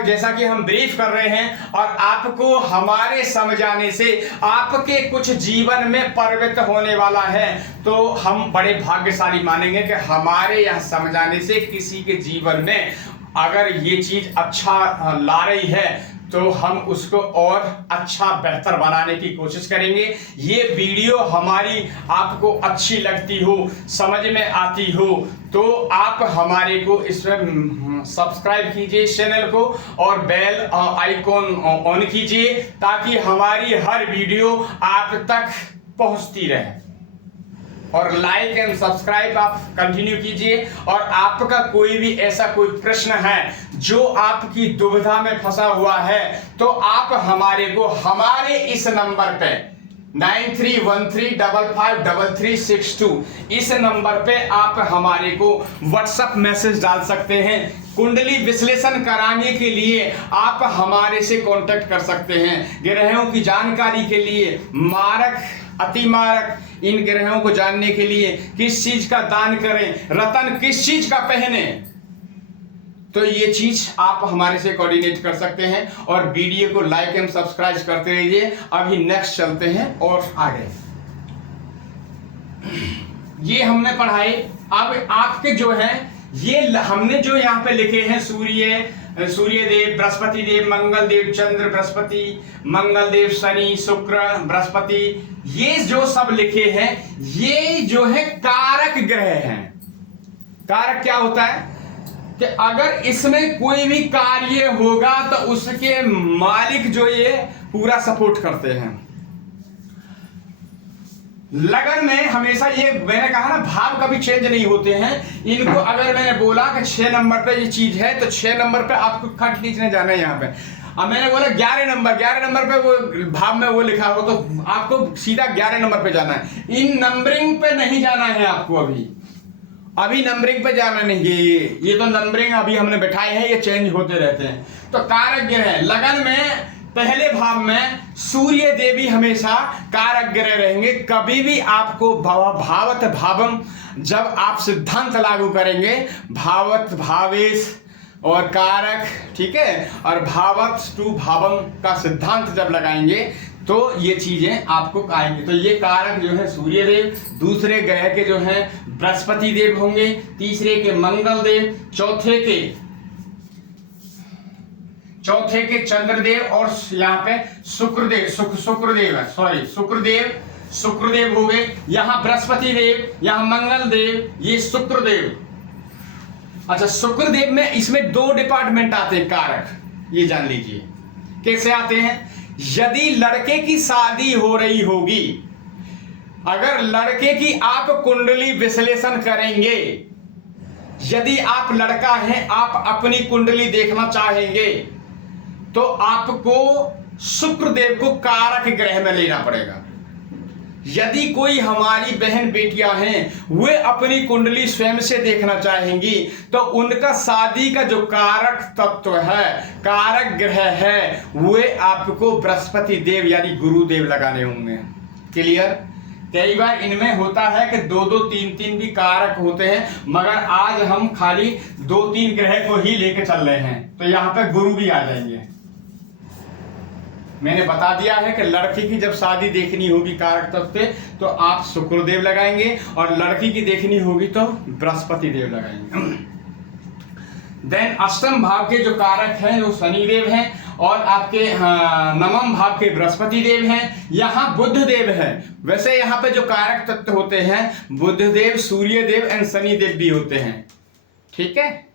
जैसा कि हम ब्रीफ कर रहे हैं और आपको हमारे समझाने से आपके कुछ जीवन में परिवर्तन होने वाला है, तो हम बड़े भाग्यशाली मानेंगे कि हमारे यहाँ समझाने से किसी के जीवन में अगर ये चीज अच्छा ला रही है तो हम उसको और अच्छा बेहतर बनाने की कोशिश करेंगे। ये वीडियो हमारी आपको अच्छी लगती हो, समझ में आती हो, तो आप हमारे को इसमें सब्सक्राइब कीजिए चैनल को और बेल आइकॉन ऑन कीजिए, ताकि हमारी हर वीडियो आप तक पहुंचती रहे। और लाइक एंड सब्सक्राइब आप कंटिन्यू कीजिए। और आपका कोई भी ऐसा कोई प्रश्न है जो आपकी दुविधा में फंसा हुआ है, तो आप हमारे को हमारे इस नंबर पे 9313553362 इस नंबर पे आप हमारे को व्हाट्सएप मैसेज डाल सकते हैं। कुंडली विश्लेषण कराने के लिए आप हमारे से कांटेक्ट कर सकते हैं। ग्रहों की जानकारी के लिए, मारक अतिमारक इन ग्रहों को जानने के लिए, किस चीज का दान करें, रतन किस चीज का पहने, तो ये चीज आप हमारे से कोऑर्डिनेट कर सकते हैं। और वीडियो को लाइक एंड सब्सक्राइब करते रहिए। अभी नेक्स्ट चलते हैं और आगे। ये हमने पढ़ाए। अब आपके जो है ये हमने जो यहाँ पे लिखे हैं, सूर्य देव, बृहस्पति देव, मंगल देव, चंद्र, बृहस्पति, मंगल देव, शनि, शुक्र, बृहस्पति, ये जो सब लिखे हैं, ये जो है कारक ग्रह हैं। कारक क्या होता है कि अगर इसमें कोई भी कार्य होगा तो उसके मालिक जो ये पूरा सपोर्ट करते हैं। लगन में हमेशा ये मैंने कहा ना, भाव कभी चेंज नहीं होते हैं। इनको अगर मैंने बोला कि 6 नंबर पे ये चीज है, तो 6 नंबर पे आपको खट खींचने जाना है। यहाँ पे अब मैंने बोला 11 नंबर पे वो भाव में वो लिखा हो, तो आपको सीधा 11 नंबर पे जाना है। इन नंबरिंग पे नहीं जाना है आपको। अभी नंबरिंग पे जाना नहीं है। ये तो नंबरिंग अभी हमने बैठाए हैं, ये चेंज होते रहते हैं। तो कारक ग्रह लगन में पहले भाव में सूर्य देवी हमेशा कारक ग्रह रहेंगे। कभी भी आपको भावत भावम, जब आप सिद्धांत लागू करेंगे भावत भावेश और कारक, ठीक है, और भावत टू भावम का सिद्धांत जब लगाएंगे तो ये चीजें आपको आएंगी। तो ये कारक जो है सूर्य देव, दूसरे ग्रह के जो है बृहस्पति देव होंगे, तीसरे के मंगल देव, चौथे के चंद्रदेव, और यहाँ पे शुक्रदेव हो गए, यहाँ बृहस्पति देव, यहाँ मंगल देव, ये शुक्रदेव। अच्छा, शुक्रदेव में इसमें 2 डिपार्टमेंट आते हैं कारक, ये जान लीजिए कैसे आते हैं। यदि लड़के की शादी हो रही होगी, अगर लड़के की आप कुंडली विश्लेषण करेंगे, यदि आप लड़का हैं, आप अपनी कुंडली देखना चाहेंगे तो आपको शुक्रदेव को कारक ग्रह में लेना पड़ेगा। यदि कोई हमारी बहन बेटियां हैं, वे अपनी कुंडली स्वयं से देखना चाहेंगी तो उनका शादी का जो कारक तत्व है, कारक ग्रह है, वे आपको बृहस्पति देव यानी गुरुदेव लगाने होंगे। क्लियर? कई बार इनमें होता है कि 2-2, 3-3 भी कारक होते हैं, मगर आज हम खाली 2-3 ग्रह को ही लेके चल रहे हैं, तो यहां पे गुरु भी आ जाएंगे। मैंने बता दिया है कि लड़की की जब शादी देखनी होगी कारक तत्व से तो आप शुक्रदेव लगाएंगे, और लड़की की देखनी होगी तो बृहस्पति देव लगाएंगे। देन अष्टम भाव के जो कारक हैं वो शनिदेव हैं, और आपके नवम भाव के बृहस्पति देव हैं, यहाँ बुध देव है। वैसे यहाँ पे जो कारक तत्व होते हैं बुध देव, सूर्य देव एंड शनिदेव भी होते हैं, ठीक है।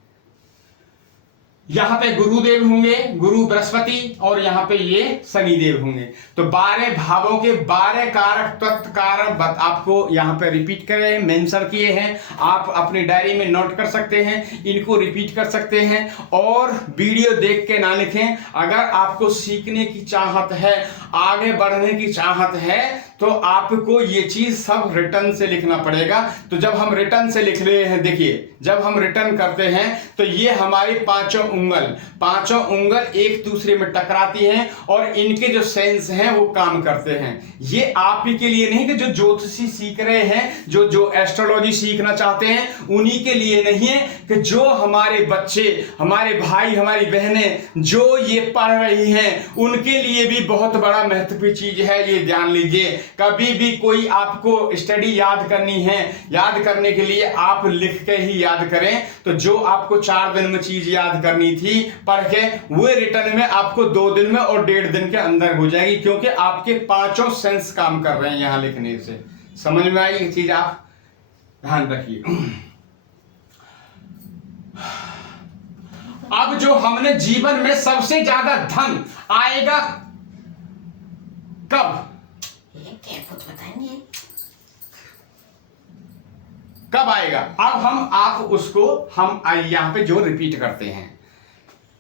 यहाँ पे गुरुदेव होंगे, गुरु बृहस्पति, और यहाँ पे ये शनिदेव होंगे। तो 12 भावों के 12 कारक तत्व कारक आपको यहाँ पे रिपीट करे मेंशन किए हैं, आप अपनी डायरी में नोट कर सकते हैं, इनको रिपीट कर सकते हैं, और वीडियो देख के ना लिखें। अगर आपको सीखने की चाहत है, आगे बढ़ने की चाहत है, तो आपको ये चीज सब रिटर्न से लिखना पड़ेगा। तो जब हम रिटर्न से लिख रहे हैं, देखिए जब हम रिटर्न करते हैं तो ये हमारी पांचों उंगल एक दूसरे में टकराती हैं, और इनके जो सेंस हैं वो काम करते हैं। ये आप ही के लिए नहीं कि जो ज्योतिषी सीख रहे हैं, जो एस्ट्रोलॉजी सीखना चाहते हैं, उन्हीं के लिए नहीं है, कि जो हमारे बच्चे, हमारे भाई, हमारी बहनें जो ये पढ़ रही हैं, उनके लिए भी बहुत बड़ा महत्वपूर्ण चीज है। ये ध्यान लीजिए, कभी भी कोई आपको स्टडी याद करनी है, याद करने के लिए आप लिख के ही याद करें। तो जो आपको 4 दिन में चीज याद करनी थी पढ़ के, वो रिटर्न में आपको 2 दिन में और 1.5 दिन के अंदर हो जाएगी, क्योंकि आपके पांचों सेंस काम कर रहे हैं यहां लिखने से। समझ में आई ये चीज? आप ध्यान रखिए। अब जो हमने जीवन में सबसे ज्यादा धन आएगा कब, कब आएगा? अब हम यहां पे जो रिपीट करते हैं,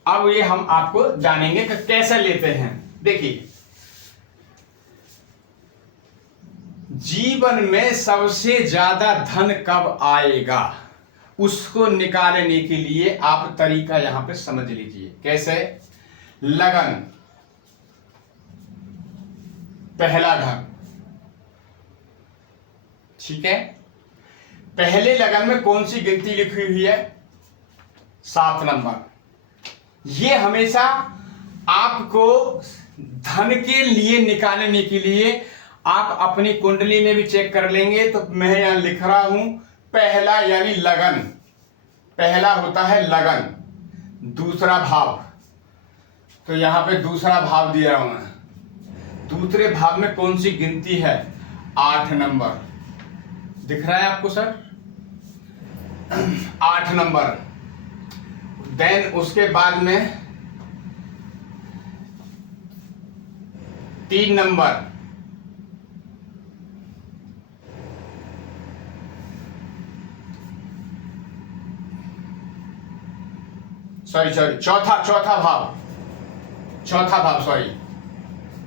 अब ये हम आपको जानेंगे कि कैसे लेते हैं। देखिए, जीवन में सबसे ज्यादा धन कब आएगा, उसको निकालने के लिए आप तरीका यहां पे समझ लीजिए। कैसे? लगन, पहला घर, ठीक है। पहले लगन में कौन सी गिनती लिखी हुई है? 7 नंबर। ये हमेशा आपको धन के लिए निकालने के लिए आप अपनी कुंडली में भी चेक कर लेंगे। तो मैं यहां लिख रहा हूं पहला यानी लगन, पहला होता है लगन, दूसरा भाव, तो यहां पे दूसरा भाव दिया हूं मैं। दूसरे भाव में कौन सी गिनती है? 8 नंबर। दिख रहा है आपको सर? 8 नंबर। देन उसके बाद में 3 नंबर, चौथा भाव,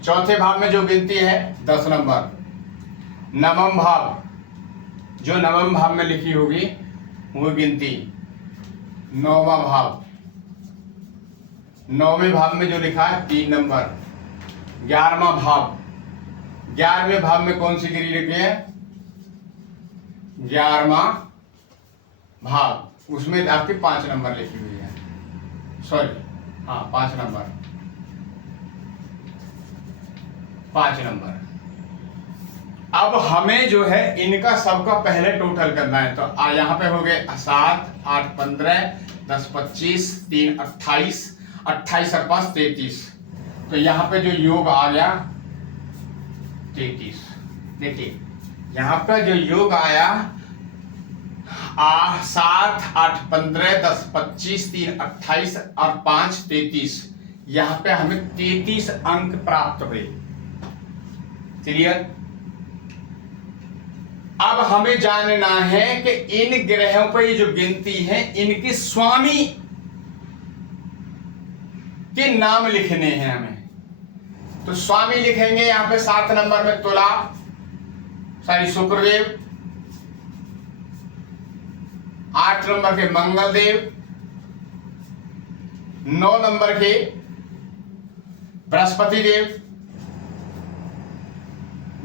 चौथे भाव में जो गिनती है 10 नंबर। नवम भाव, जो नवम भाव में लिखी होगी वो गिनती 9वां भाव, 9वें भाव में जो लिखा है 3 नंबर, 11वां भाव, 11वें भाव में कौन सी गिरी लिखी है? 11वां भाव, उसमें आपके 5 नंबर लिखी हुई है, सॉरी हाँ 5 नंबर, 5 नंबर। अब हमें जो है इनका सबका पहले टोटल करना है, तो यहाँ पे हो गए 7, 8, 15, 10, 25, 3, 28, 28 और 5 33, तो यहाँ पे जो योग आ गया 33। देखिए यहाँ पे जो योग आया 7, 8, 15, 10, 25, 3, 28 और 5 33, यहाँ पे हमें 33 अंक प्राप्त हुए। क्लियर? अब हमें जानना है कि इन ग्रहों पर ये जो गिनती है इनके स्वामी के नाम लिखने हैं हमें। तो स्वामी लिखेंगे यहां पे 7 नंबर में तुला, सॉरी शुक्रदेव, 8 नंबर के मंगलदेव, 9 नंबर के बृहस्पति देव,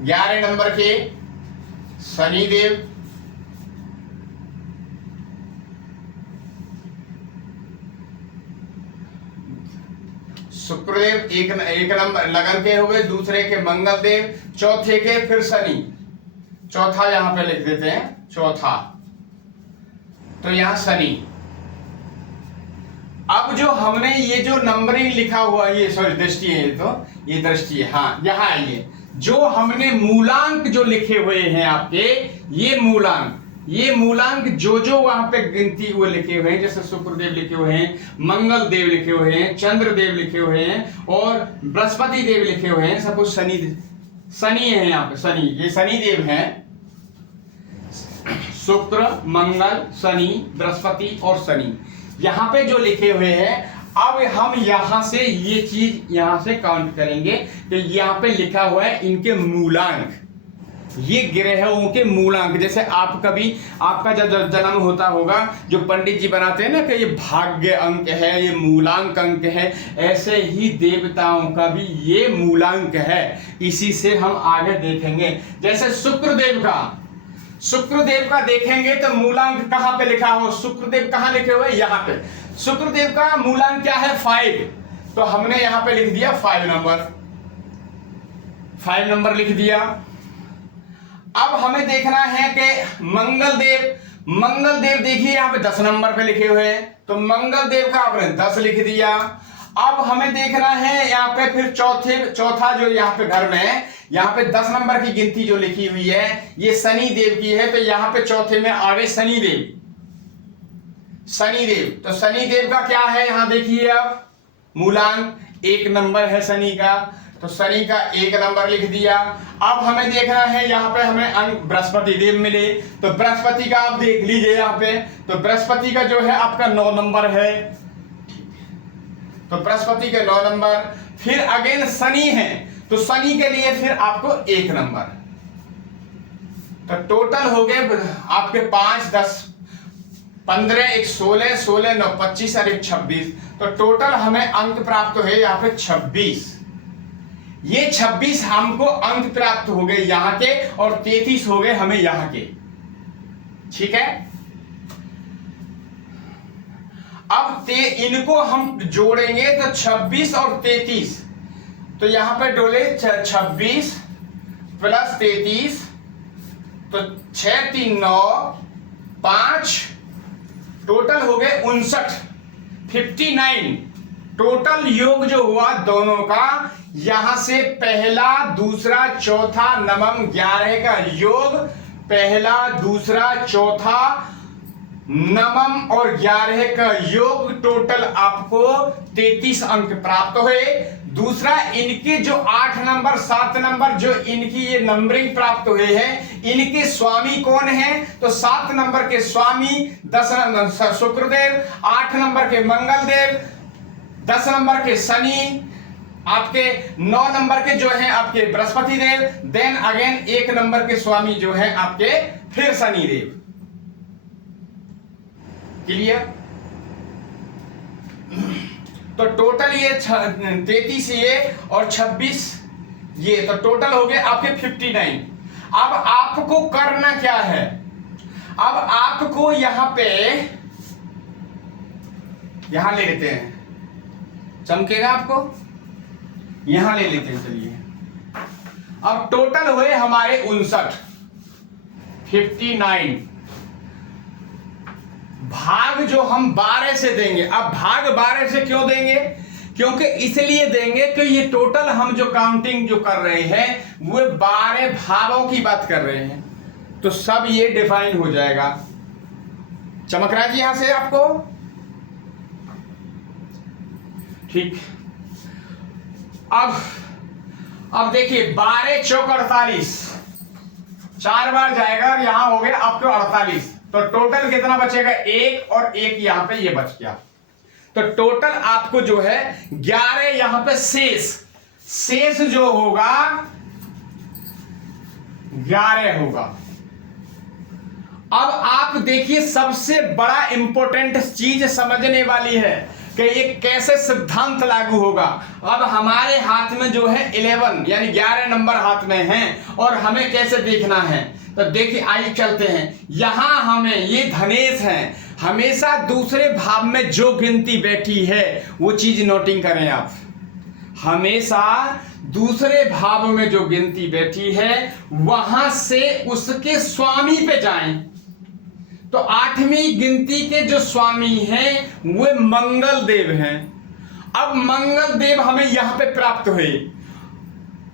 11 नंबर के शनि देव, शुक्रदेव एक नंबर लगन के हुए, दूसरे के मंगल देव, चौथे के फिर शनि, चौथा यहां पे लिख देते हैं चौथा, तो यहां शनि। अब जो हमने ये जो नंबरिंग लिखा हुआ ये सॉरी दृष्टि है, तो ये दृष्टि है, हाँ यहां आइए, जो हमने मूलांक जो लिखे हुए हैं आपके, ये मूलांक जो वहां पे गिनती हुए लिखे हुए हैं, जैसे शुक्रदेव लिखे हुए हैं, मंगल देव लिखे हुए हैं, चंद्र देव लिखे हुए हैं और बृहस्पति देव लिखे हुए हैं, सब कुछ शनि है यहाँ पे, शनि, ये शनि देव हैं, शुक्र, मंगल, शनि, बृहस्पति और शनि, यहाँ पे जो लिखे हुए हैं। अब हम यहां से ये चीज यहां से काउंट करेंगे कि यहाँ पे लिखा हुआ है इनके मूलांक, ये ग्रहों के मूलांक। जैसे आप कभी आपका जब जन्म होता होगा, जो पंडित जी बनाते हैं ना कि ये भाग्य अंक है, ये मूलांक अंक है, ऐसे ही देवताओं का भी ये मूलांक है। इसी से हम आगे देखेंगे। जैसे शुक्रदेव का देखेंगे तो मूलांक कहां पे लिखा हो, शुक्रदेव कहां लिखे हुए, यहां पे। शुक्रदेव का मूलांक क्या है, 5, तो हमने यहां पे लिख दिया 5 नंबर लिख दिया। अब हमें देखना है कि मंगलदेव देखिए यहां पे 10 नंबर पे लिखे हुए हैं, तो मंगलदेव का आपने 10 लिख दिया। अब हमें देखना है यहाँ पे फिर चौथा जो यहाँ पे घर में है, यहाँ पे 10 नंबर की गिनती जो लिखी हुई है ये शनि देव की है, तो यहाँ पे चौथे में आगे शनि देव, तो शनि देव का क्या है, यहाँ देखिए आप मूलांक 1 नंबर है शनि का, तो शनि का 1 नंबर लिख दिया। अब हमें देखना है यहाँ पे हमें अंक बृहस्पति देव मिले, तो बृहस्पति का आप देख लीजिए यहाँ पे, तो बृहस्पति का जो है आपका 9 नंबर है, तो बृहस्पति के 9 नंबर। फिर अगेन शनि है, तो शनि के लिए फिर आपको 1 नंबर, तो टोटल हो गए आपके 5, 10, 15, 1, 16, 16, 9, 25 और 1, 26, तो टोटल हमें अंक प्राप्त हुए यहाँ पे 26। ये 26 हमको अंक प्राप्त हो गए यहाँ के, और 33 हो गए हमें यहाँ के। ठीक है, अब इनको हम जोड़ेंगे तो 26 और 33, तो यहां पे डोले 26 प्लस 33, तो 6, 3, 9, 5, टोटल हो गए 59 टोटल योग जो हुआ दोनों का। यहां से पहला, दूसरा, चौथा, नवम, 11 का योग, पहला, दूसरा, चौथा, नवम और 11 का योग, टोटल आपको 33 अंक प्राप्त हुए। दूसरा, इनके जो 8 नंबर 7 नंबर जो इनकी ये नंबरिंग प्राप्त हुए हैं, इनके स्वामी कौन हैं, तो 7 नंबर के स्वामी 10 नंबर शुक्रदेव, 8 नंबर के मंगलदेव, 10 नंबर के शनि, आपके 9 नंबर के जो हैं आपके बृहस्पति देव, देन अगेन 1 नंबर के स्वामी जो हैं आपके फिर शनि देव। क्लियर? तो टोटल ये 33 ये और 26 ये तो टोटल हो गए आपके 59। अब आपको करना क्या है, अब आपको यहां ले लेते हैं, चमकेगा आपको, यहां ले लेते हैं। चलिए अब टोटल हुए हमारे 59 भाग जो हम 12 से देंगे। अब भाग 12 से क्यों देंगे, क्योंकि इसलिए देंगे कि ये टोटल हम जो काउंटिंग जो कर रहे हैं वो 12 भागों की बात कर रहे हैं, तो सब ये डिफाइन हो जाएगा। चमक रहा है जी यहां से आपको, ठीक। अब देखिए 12 चौक 48, 4 बार जाएगा और यहां हो गया आपको 48, तो टोटल कितना बचेगा, 1 और 1 यहां पे ये बच गया, तो टोटल आपको जो है 11 यहां पे शेष जो होगा 11 होगा। अब आप देखिए सबसे बड़ा इंपॉर्टेंट चीज समझने वाली है कि ये कैसे सिद्धांत लागू होगा। अब हमारे हाथ में जो है 11 यानी 11 नंबर हाथ में है और हमें कैसे देखना है, तो देखिए आइए चलते हैं। यहां हमें ये धनेश है, हमेशा दूसरे भाव में जो गिनती बैठी है वो चीज नोटिंग करें आप, हमेशा दूसरे भाव में जो गिनती बैठी है वहां से उसके स्वामी पे जाएं। तो 8वीं गिनती के जो स्वामी हैं वे मंगल देव हैं। अब मंगल देव हमें यहां पे प्राप्त हुए,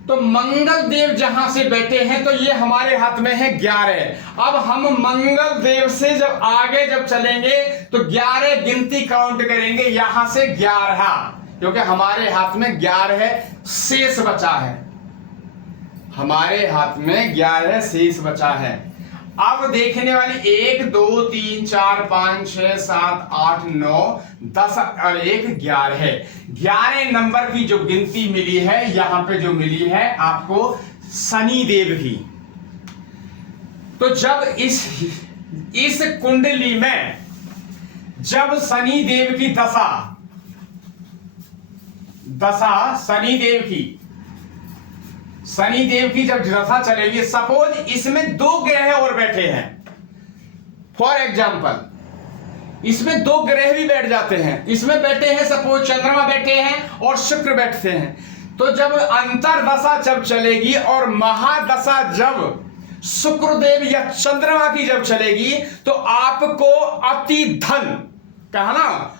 तो मंगल देव जहां से बैठे हैं तो ये हमारे हाथ में है 11। अब हम मंगल देव से जब आगे जब चलेंगे तो 11 गिनती काउंट करेंगे यहां से 11, क्योंकि हमारे हाथ में 11 शेष बचा है, हमारे हाथ में 11 शेष बचा है। अब देखने वाली 1 2 3 4 5 6 7 8 9 10 और 1 11 है। 11 नंबर की जो गिनती मिली है यहां पे जो मिली है आपको शनि देव की। तो जब इस कुंडली में जब शनि देव की दशा शनि देव की जब दशा चलेगी, सपोज इसमें 2 ग्रह और बैठे हैं, फॉर एग्जाम्पल इसमें 2 ग्रह भी बैठ जाते हैं, इसमें बैठे हैं सपोज चंद्रमा बैठे हैं और शुक्र बैठते हैं, तो जब अंतरदशा जब चलेगी और महादशा जब शुक्रदेव या चंद्रमा की जब चलेगी तो आपको अति धन, कहा ना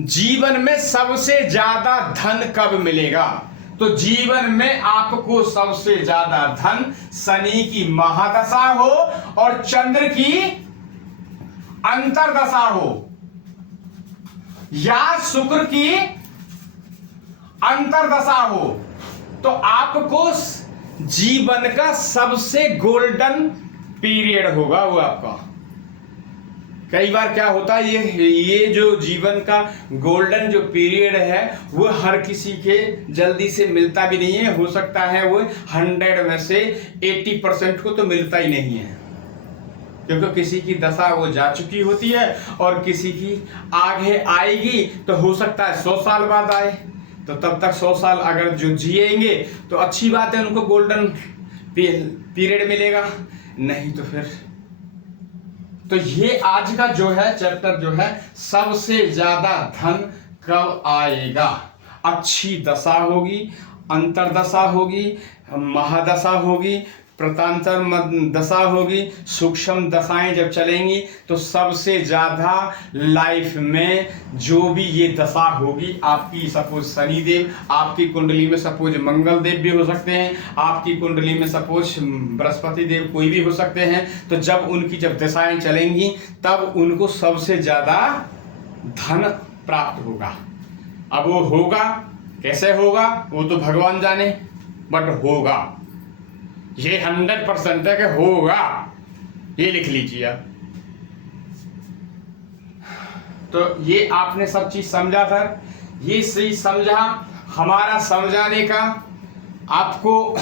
जीवन में सबसे ज्यादा धन कब मिलेगा, तो जीवन में आपको सबसे ज्यादा धन शनि की महादशा हो और चंद्र की अंतरदशा हो या शुक्र की अंतरदशा हो, तो आपको जीवन का सबसे गोल्डन पीरियड होगा वो आपका। कई बार क्या होता है ये जो जीवन का गोल्डन जो पीरियड है वो हर किसी के जल्दी से मिलता भी नहीं है, हो सकता है वो 100 में से 80% को तो मिलता ही नहीं है, क्योंकि किसी की दशा वो जा चुकी होती है और किसी की आगे आएगी, तो हो सकता है 100 साल बाद आए, तो तब तक 100 साल अगर जो जिएंगे तो अच्छी बात है, उनको गोल्डन पीरियड मिलेगा, नहीं तो फिर। तो ये आज का जो है चैप्टर जो है सबसे ज्यादा धन कब आएगा, अच्छी दशा होगी, अंतरदशा होगी, महादशा होगी, प्रतांतर दशा होगी, सूक्ष्म दशाएं जब चलेंगी तो सबसे ज्यादा लाइफ में जो भी ये दशा होगी आपकी, सपोज शनिदेव, आपकी कुंडली में सपोज मंगल देव भी हो सकते हैं, आपकी कुंडली में सपोज बृहस्पति देव कोई भी हो सकते हैं, तो जब उनकी जब दशाएं चलेंगी तब उनको सबसे ज्यादा धन प्राप्त होगा। अब वो होगा कैसे होगा वो तो भगवान जाने, बट होगा, ये 100% है कि होगा, ये लिख लीजिए आप। तो ये आपने सब चीज समझा सर, ये चीज समझा, हमारा समझाने का आपको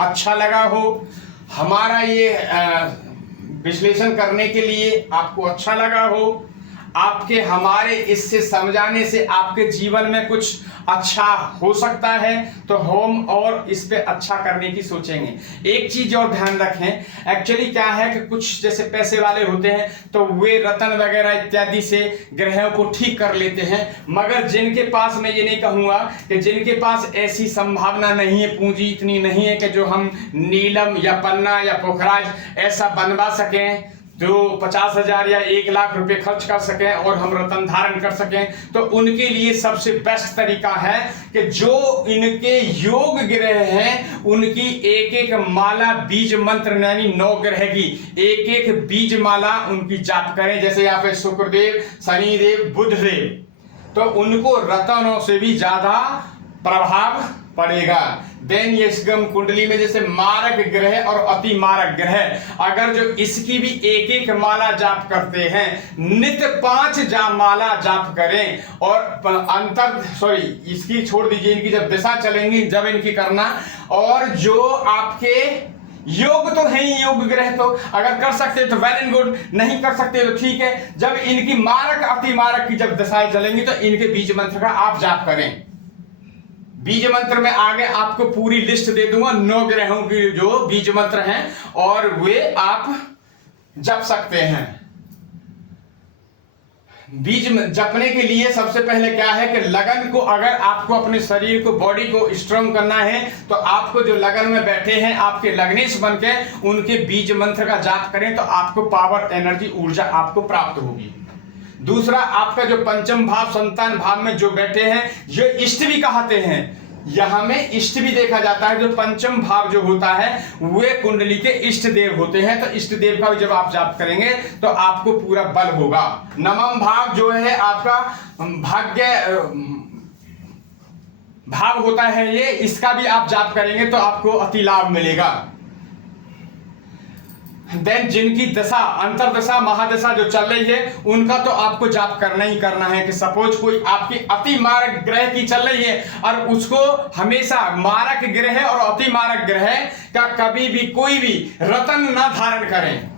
अच्छा लगा हो, हमारा ये विश्लेषण करने के लिए आपको अच्छा लगा हो। आपके हमारे इससे समझाने से आपके जीवन में कुछ अच्छा हो सकता है, तो हम और इस पे अच्छा करने की सोचेंगे। एक चीज और ध्यान रखें, एक्चुअली क्या है कि कुछ जैसे पैसे वाले होते हैं तो वे रतन वगैरह इत्यादि से ग्रहों को ठीक कर लेते हैं, मगर जिनके पास, मैं ये नहीं कहूंगा कि जिनके पास ऐसी संभावना नहीं है, पूंजी इतनी नहीं है कि जो हम नीलम या पन्ना या पोखराज ऐसा बनवा सकें, जो 50,000 या 1,00,000 रुपए खर्च कर सकें और हम रतन धारण कर सकें, तो उनके लिए सबसे बेस्ट तरीका है कि जो इनके योग ग्रह हैं उनकी एक एक माला बीज मंत्र यानी 9 ग्रह की एक एक बीज माला उनकी जाप करें। जैसे यहाँ पे शुक्रदेव, शनिदेव, बुधदेव, तो उनको रतनों से भी ज्यादा प्रभाव पड़ेगा। देन ये कुंडली में जैसे मारक ग्रह और अति मारक ग्रह, अगर जो इसकी भी एक एक माला जाप करते हैं, नित्य 5 माला जाप करें और इसकी छोड़ दीजिए, इनकी जब दिशा चलेंगी जब इनकी करना, और जो आपके योग तो है ही, योग ग्रह तो अगर कर सकते तो वेल एंड गुड, नहीं कर सकते तो ठीक है। जब इनकी मारक अति मारक की जब दशाएं चलेंगी तो इनके बीज मंत्र का आप जाप करें। बीज मंत्र में आगे आपको पूरी लिस्ट दे दूंगा 9 ग्रहों की जो बीज मंत्र हैं, और वे आप जप सकते हैं। बीज जपने के लिए सबसे पहले क्या है कि लगन को, अगर आपको अपने शरीर को, बॉडी को स्ट्रांग करना है तो आपको जो लगन में बैठे हैं आपके लग्नेश बन के उनके बीज मंत्र का जाप करें, तो आपको पावर, एनर्जी, ऊर्जा आपको प्राप्त होगी। दूसरा, आपका जो पंचम भाव, संतान भाव में जो बैठे हैं, ये इष्ट भी कहते हैं, यहां में इष्ट भी देखा जाता है। जो पंचम भाव जो होता है वे कुंडली के इष्ट देव होते हैं, तो इष्ट देव का भी जब आप जाप करेंगे तो आपको पूरा बल होगा। नवम भाव जो है आपका भाग्य भाव होता है, ये इसका भी आप जाप करेंगे तो आपको अति लाभ मिलेगा। देन जिनकी दशा, अंतरदशा, महादशा जो चल रही है उनका तो आपको जाप करना ही करना है। कि सपोज कोई आपकी अति मारक ग्रह की चल रही है और उसको हमेशा मारक ग्रह और अति मारक ग्रह का कभी भी कोई भी रतन ना धारण करें।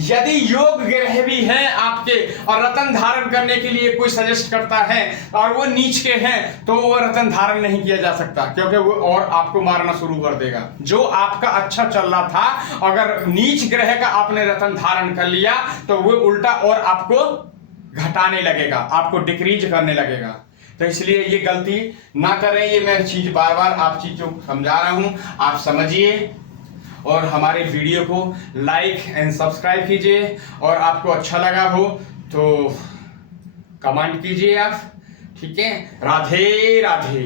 यदि योग ग्रह भी हैं आपके और रतन धारण करने के लिए कोई सजेस्ट करता है और वो नीच के हैं, तो वो रतन धारण नहीं किया जा सकता, क्योंकि वो और आपको मारना शुरू कर देगा। जो आपका अच्छा चल रहा था, अगर नीच ग्रह का आपने रतन धारण कर लिया तो वो उल्टा और आपको घटाने लगेगा, आपको डिक्रीज करने लगेगा। तो इसलिए ये गलती ना करें। ये मैं चीज बार बार आप चीजों को समझा रहा हूं, आप समझिए और हमारे वीडियो को लाइक एंड सब्सक्राइब कीजिए, और आपको अच्छा लगा हो तो कमेंट कीजिए आप, ठीक है। राधे राधे।